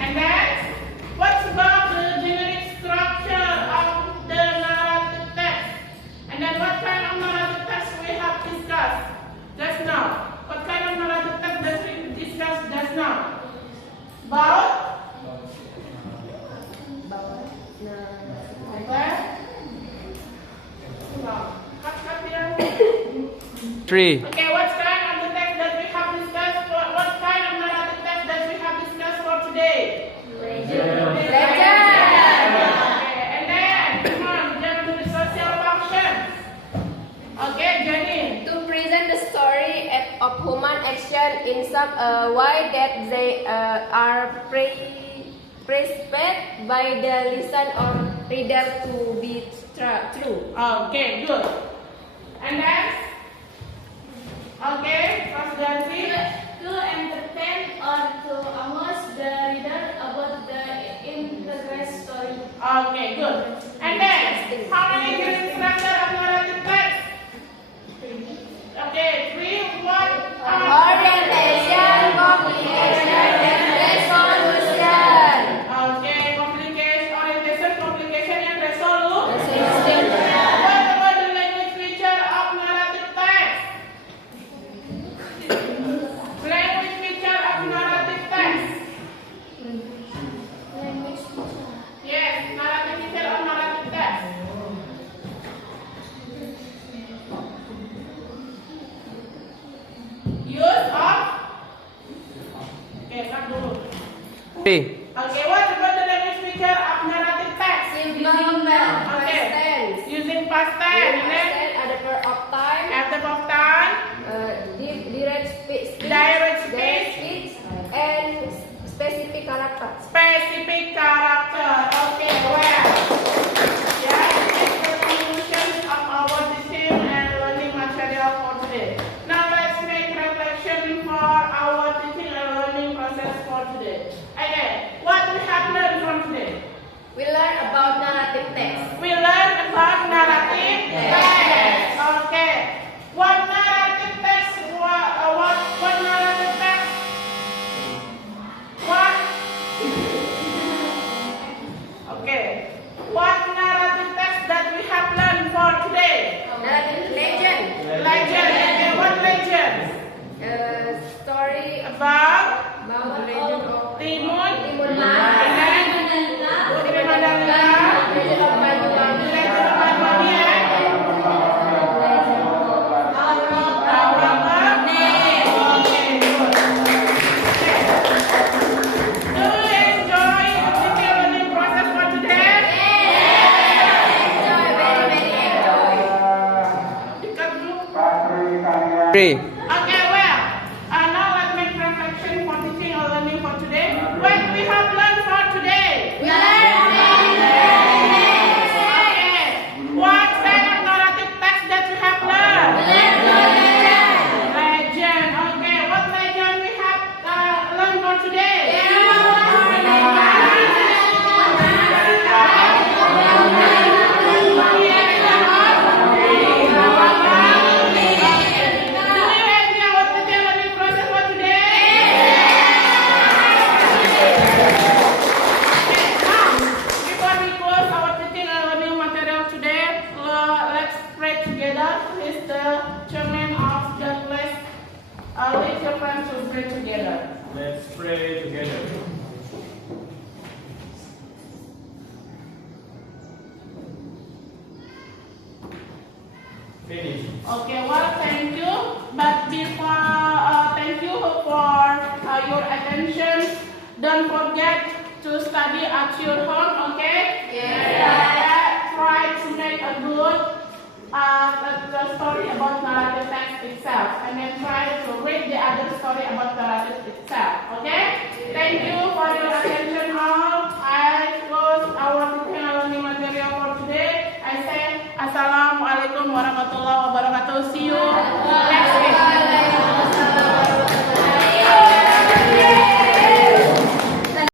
And then, what's about the generic structure of the narrative text? And then, what kind of narrative text we have discussed just now? What kind of narrative text that we discussed just now? About? Three. Okay, what kind of the text that we have discussed? What kind of narrative text that we have discussed for today? Legend. Okay, and then come on, jump to the social functions. Okay, Jenny. To present the story of human action in some way that they are perceived by the listener or reader to be true. Okay, good. And then, okay, Mas Ganti. To entertain or to amuse the reader about the interest story. Okay, good. And then, how many unit structure of narrative text? Okay, 3, what? Orientation, complication, and resolution. Okay, complication, orientation, complication, and resolution. Resolution. What about the language feature of narrative text? Language feature of narrative text. Yes, narrative feature of narrative text. Use of. Okay, start dulu. Three. Okay, what about the language feature of narrative text? Okay, using past tense. And then At the period of time, after of time, direct speech, and specific character. specific character. Okay, well. Yeah, this is the conclusion of our teaching and learning material for today. Now 3. Okay, well, now let's make reflection for teaching or learning for today. What we have learned for today? Okay. What kind of narrative text that we have learned? Legend. Okay, what legend we have learned for today? Let your friends to pray together. Let's pray together. Finish. Okay, well, thank you. But before, thank you for your attention. Don't forget to study at your home, okay? Yeah. Try to make a good the story about narrative text itself, and then try to read the other story about narrative itself, okay? Thank you for your attention all. I close our teaching and learning material for today. I say Assalamualaikum warahmatullahi wabarakatuh. See you.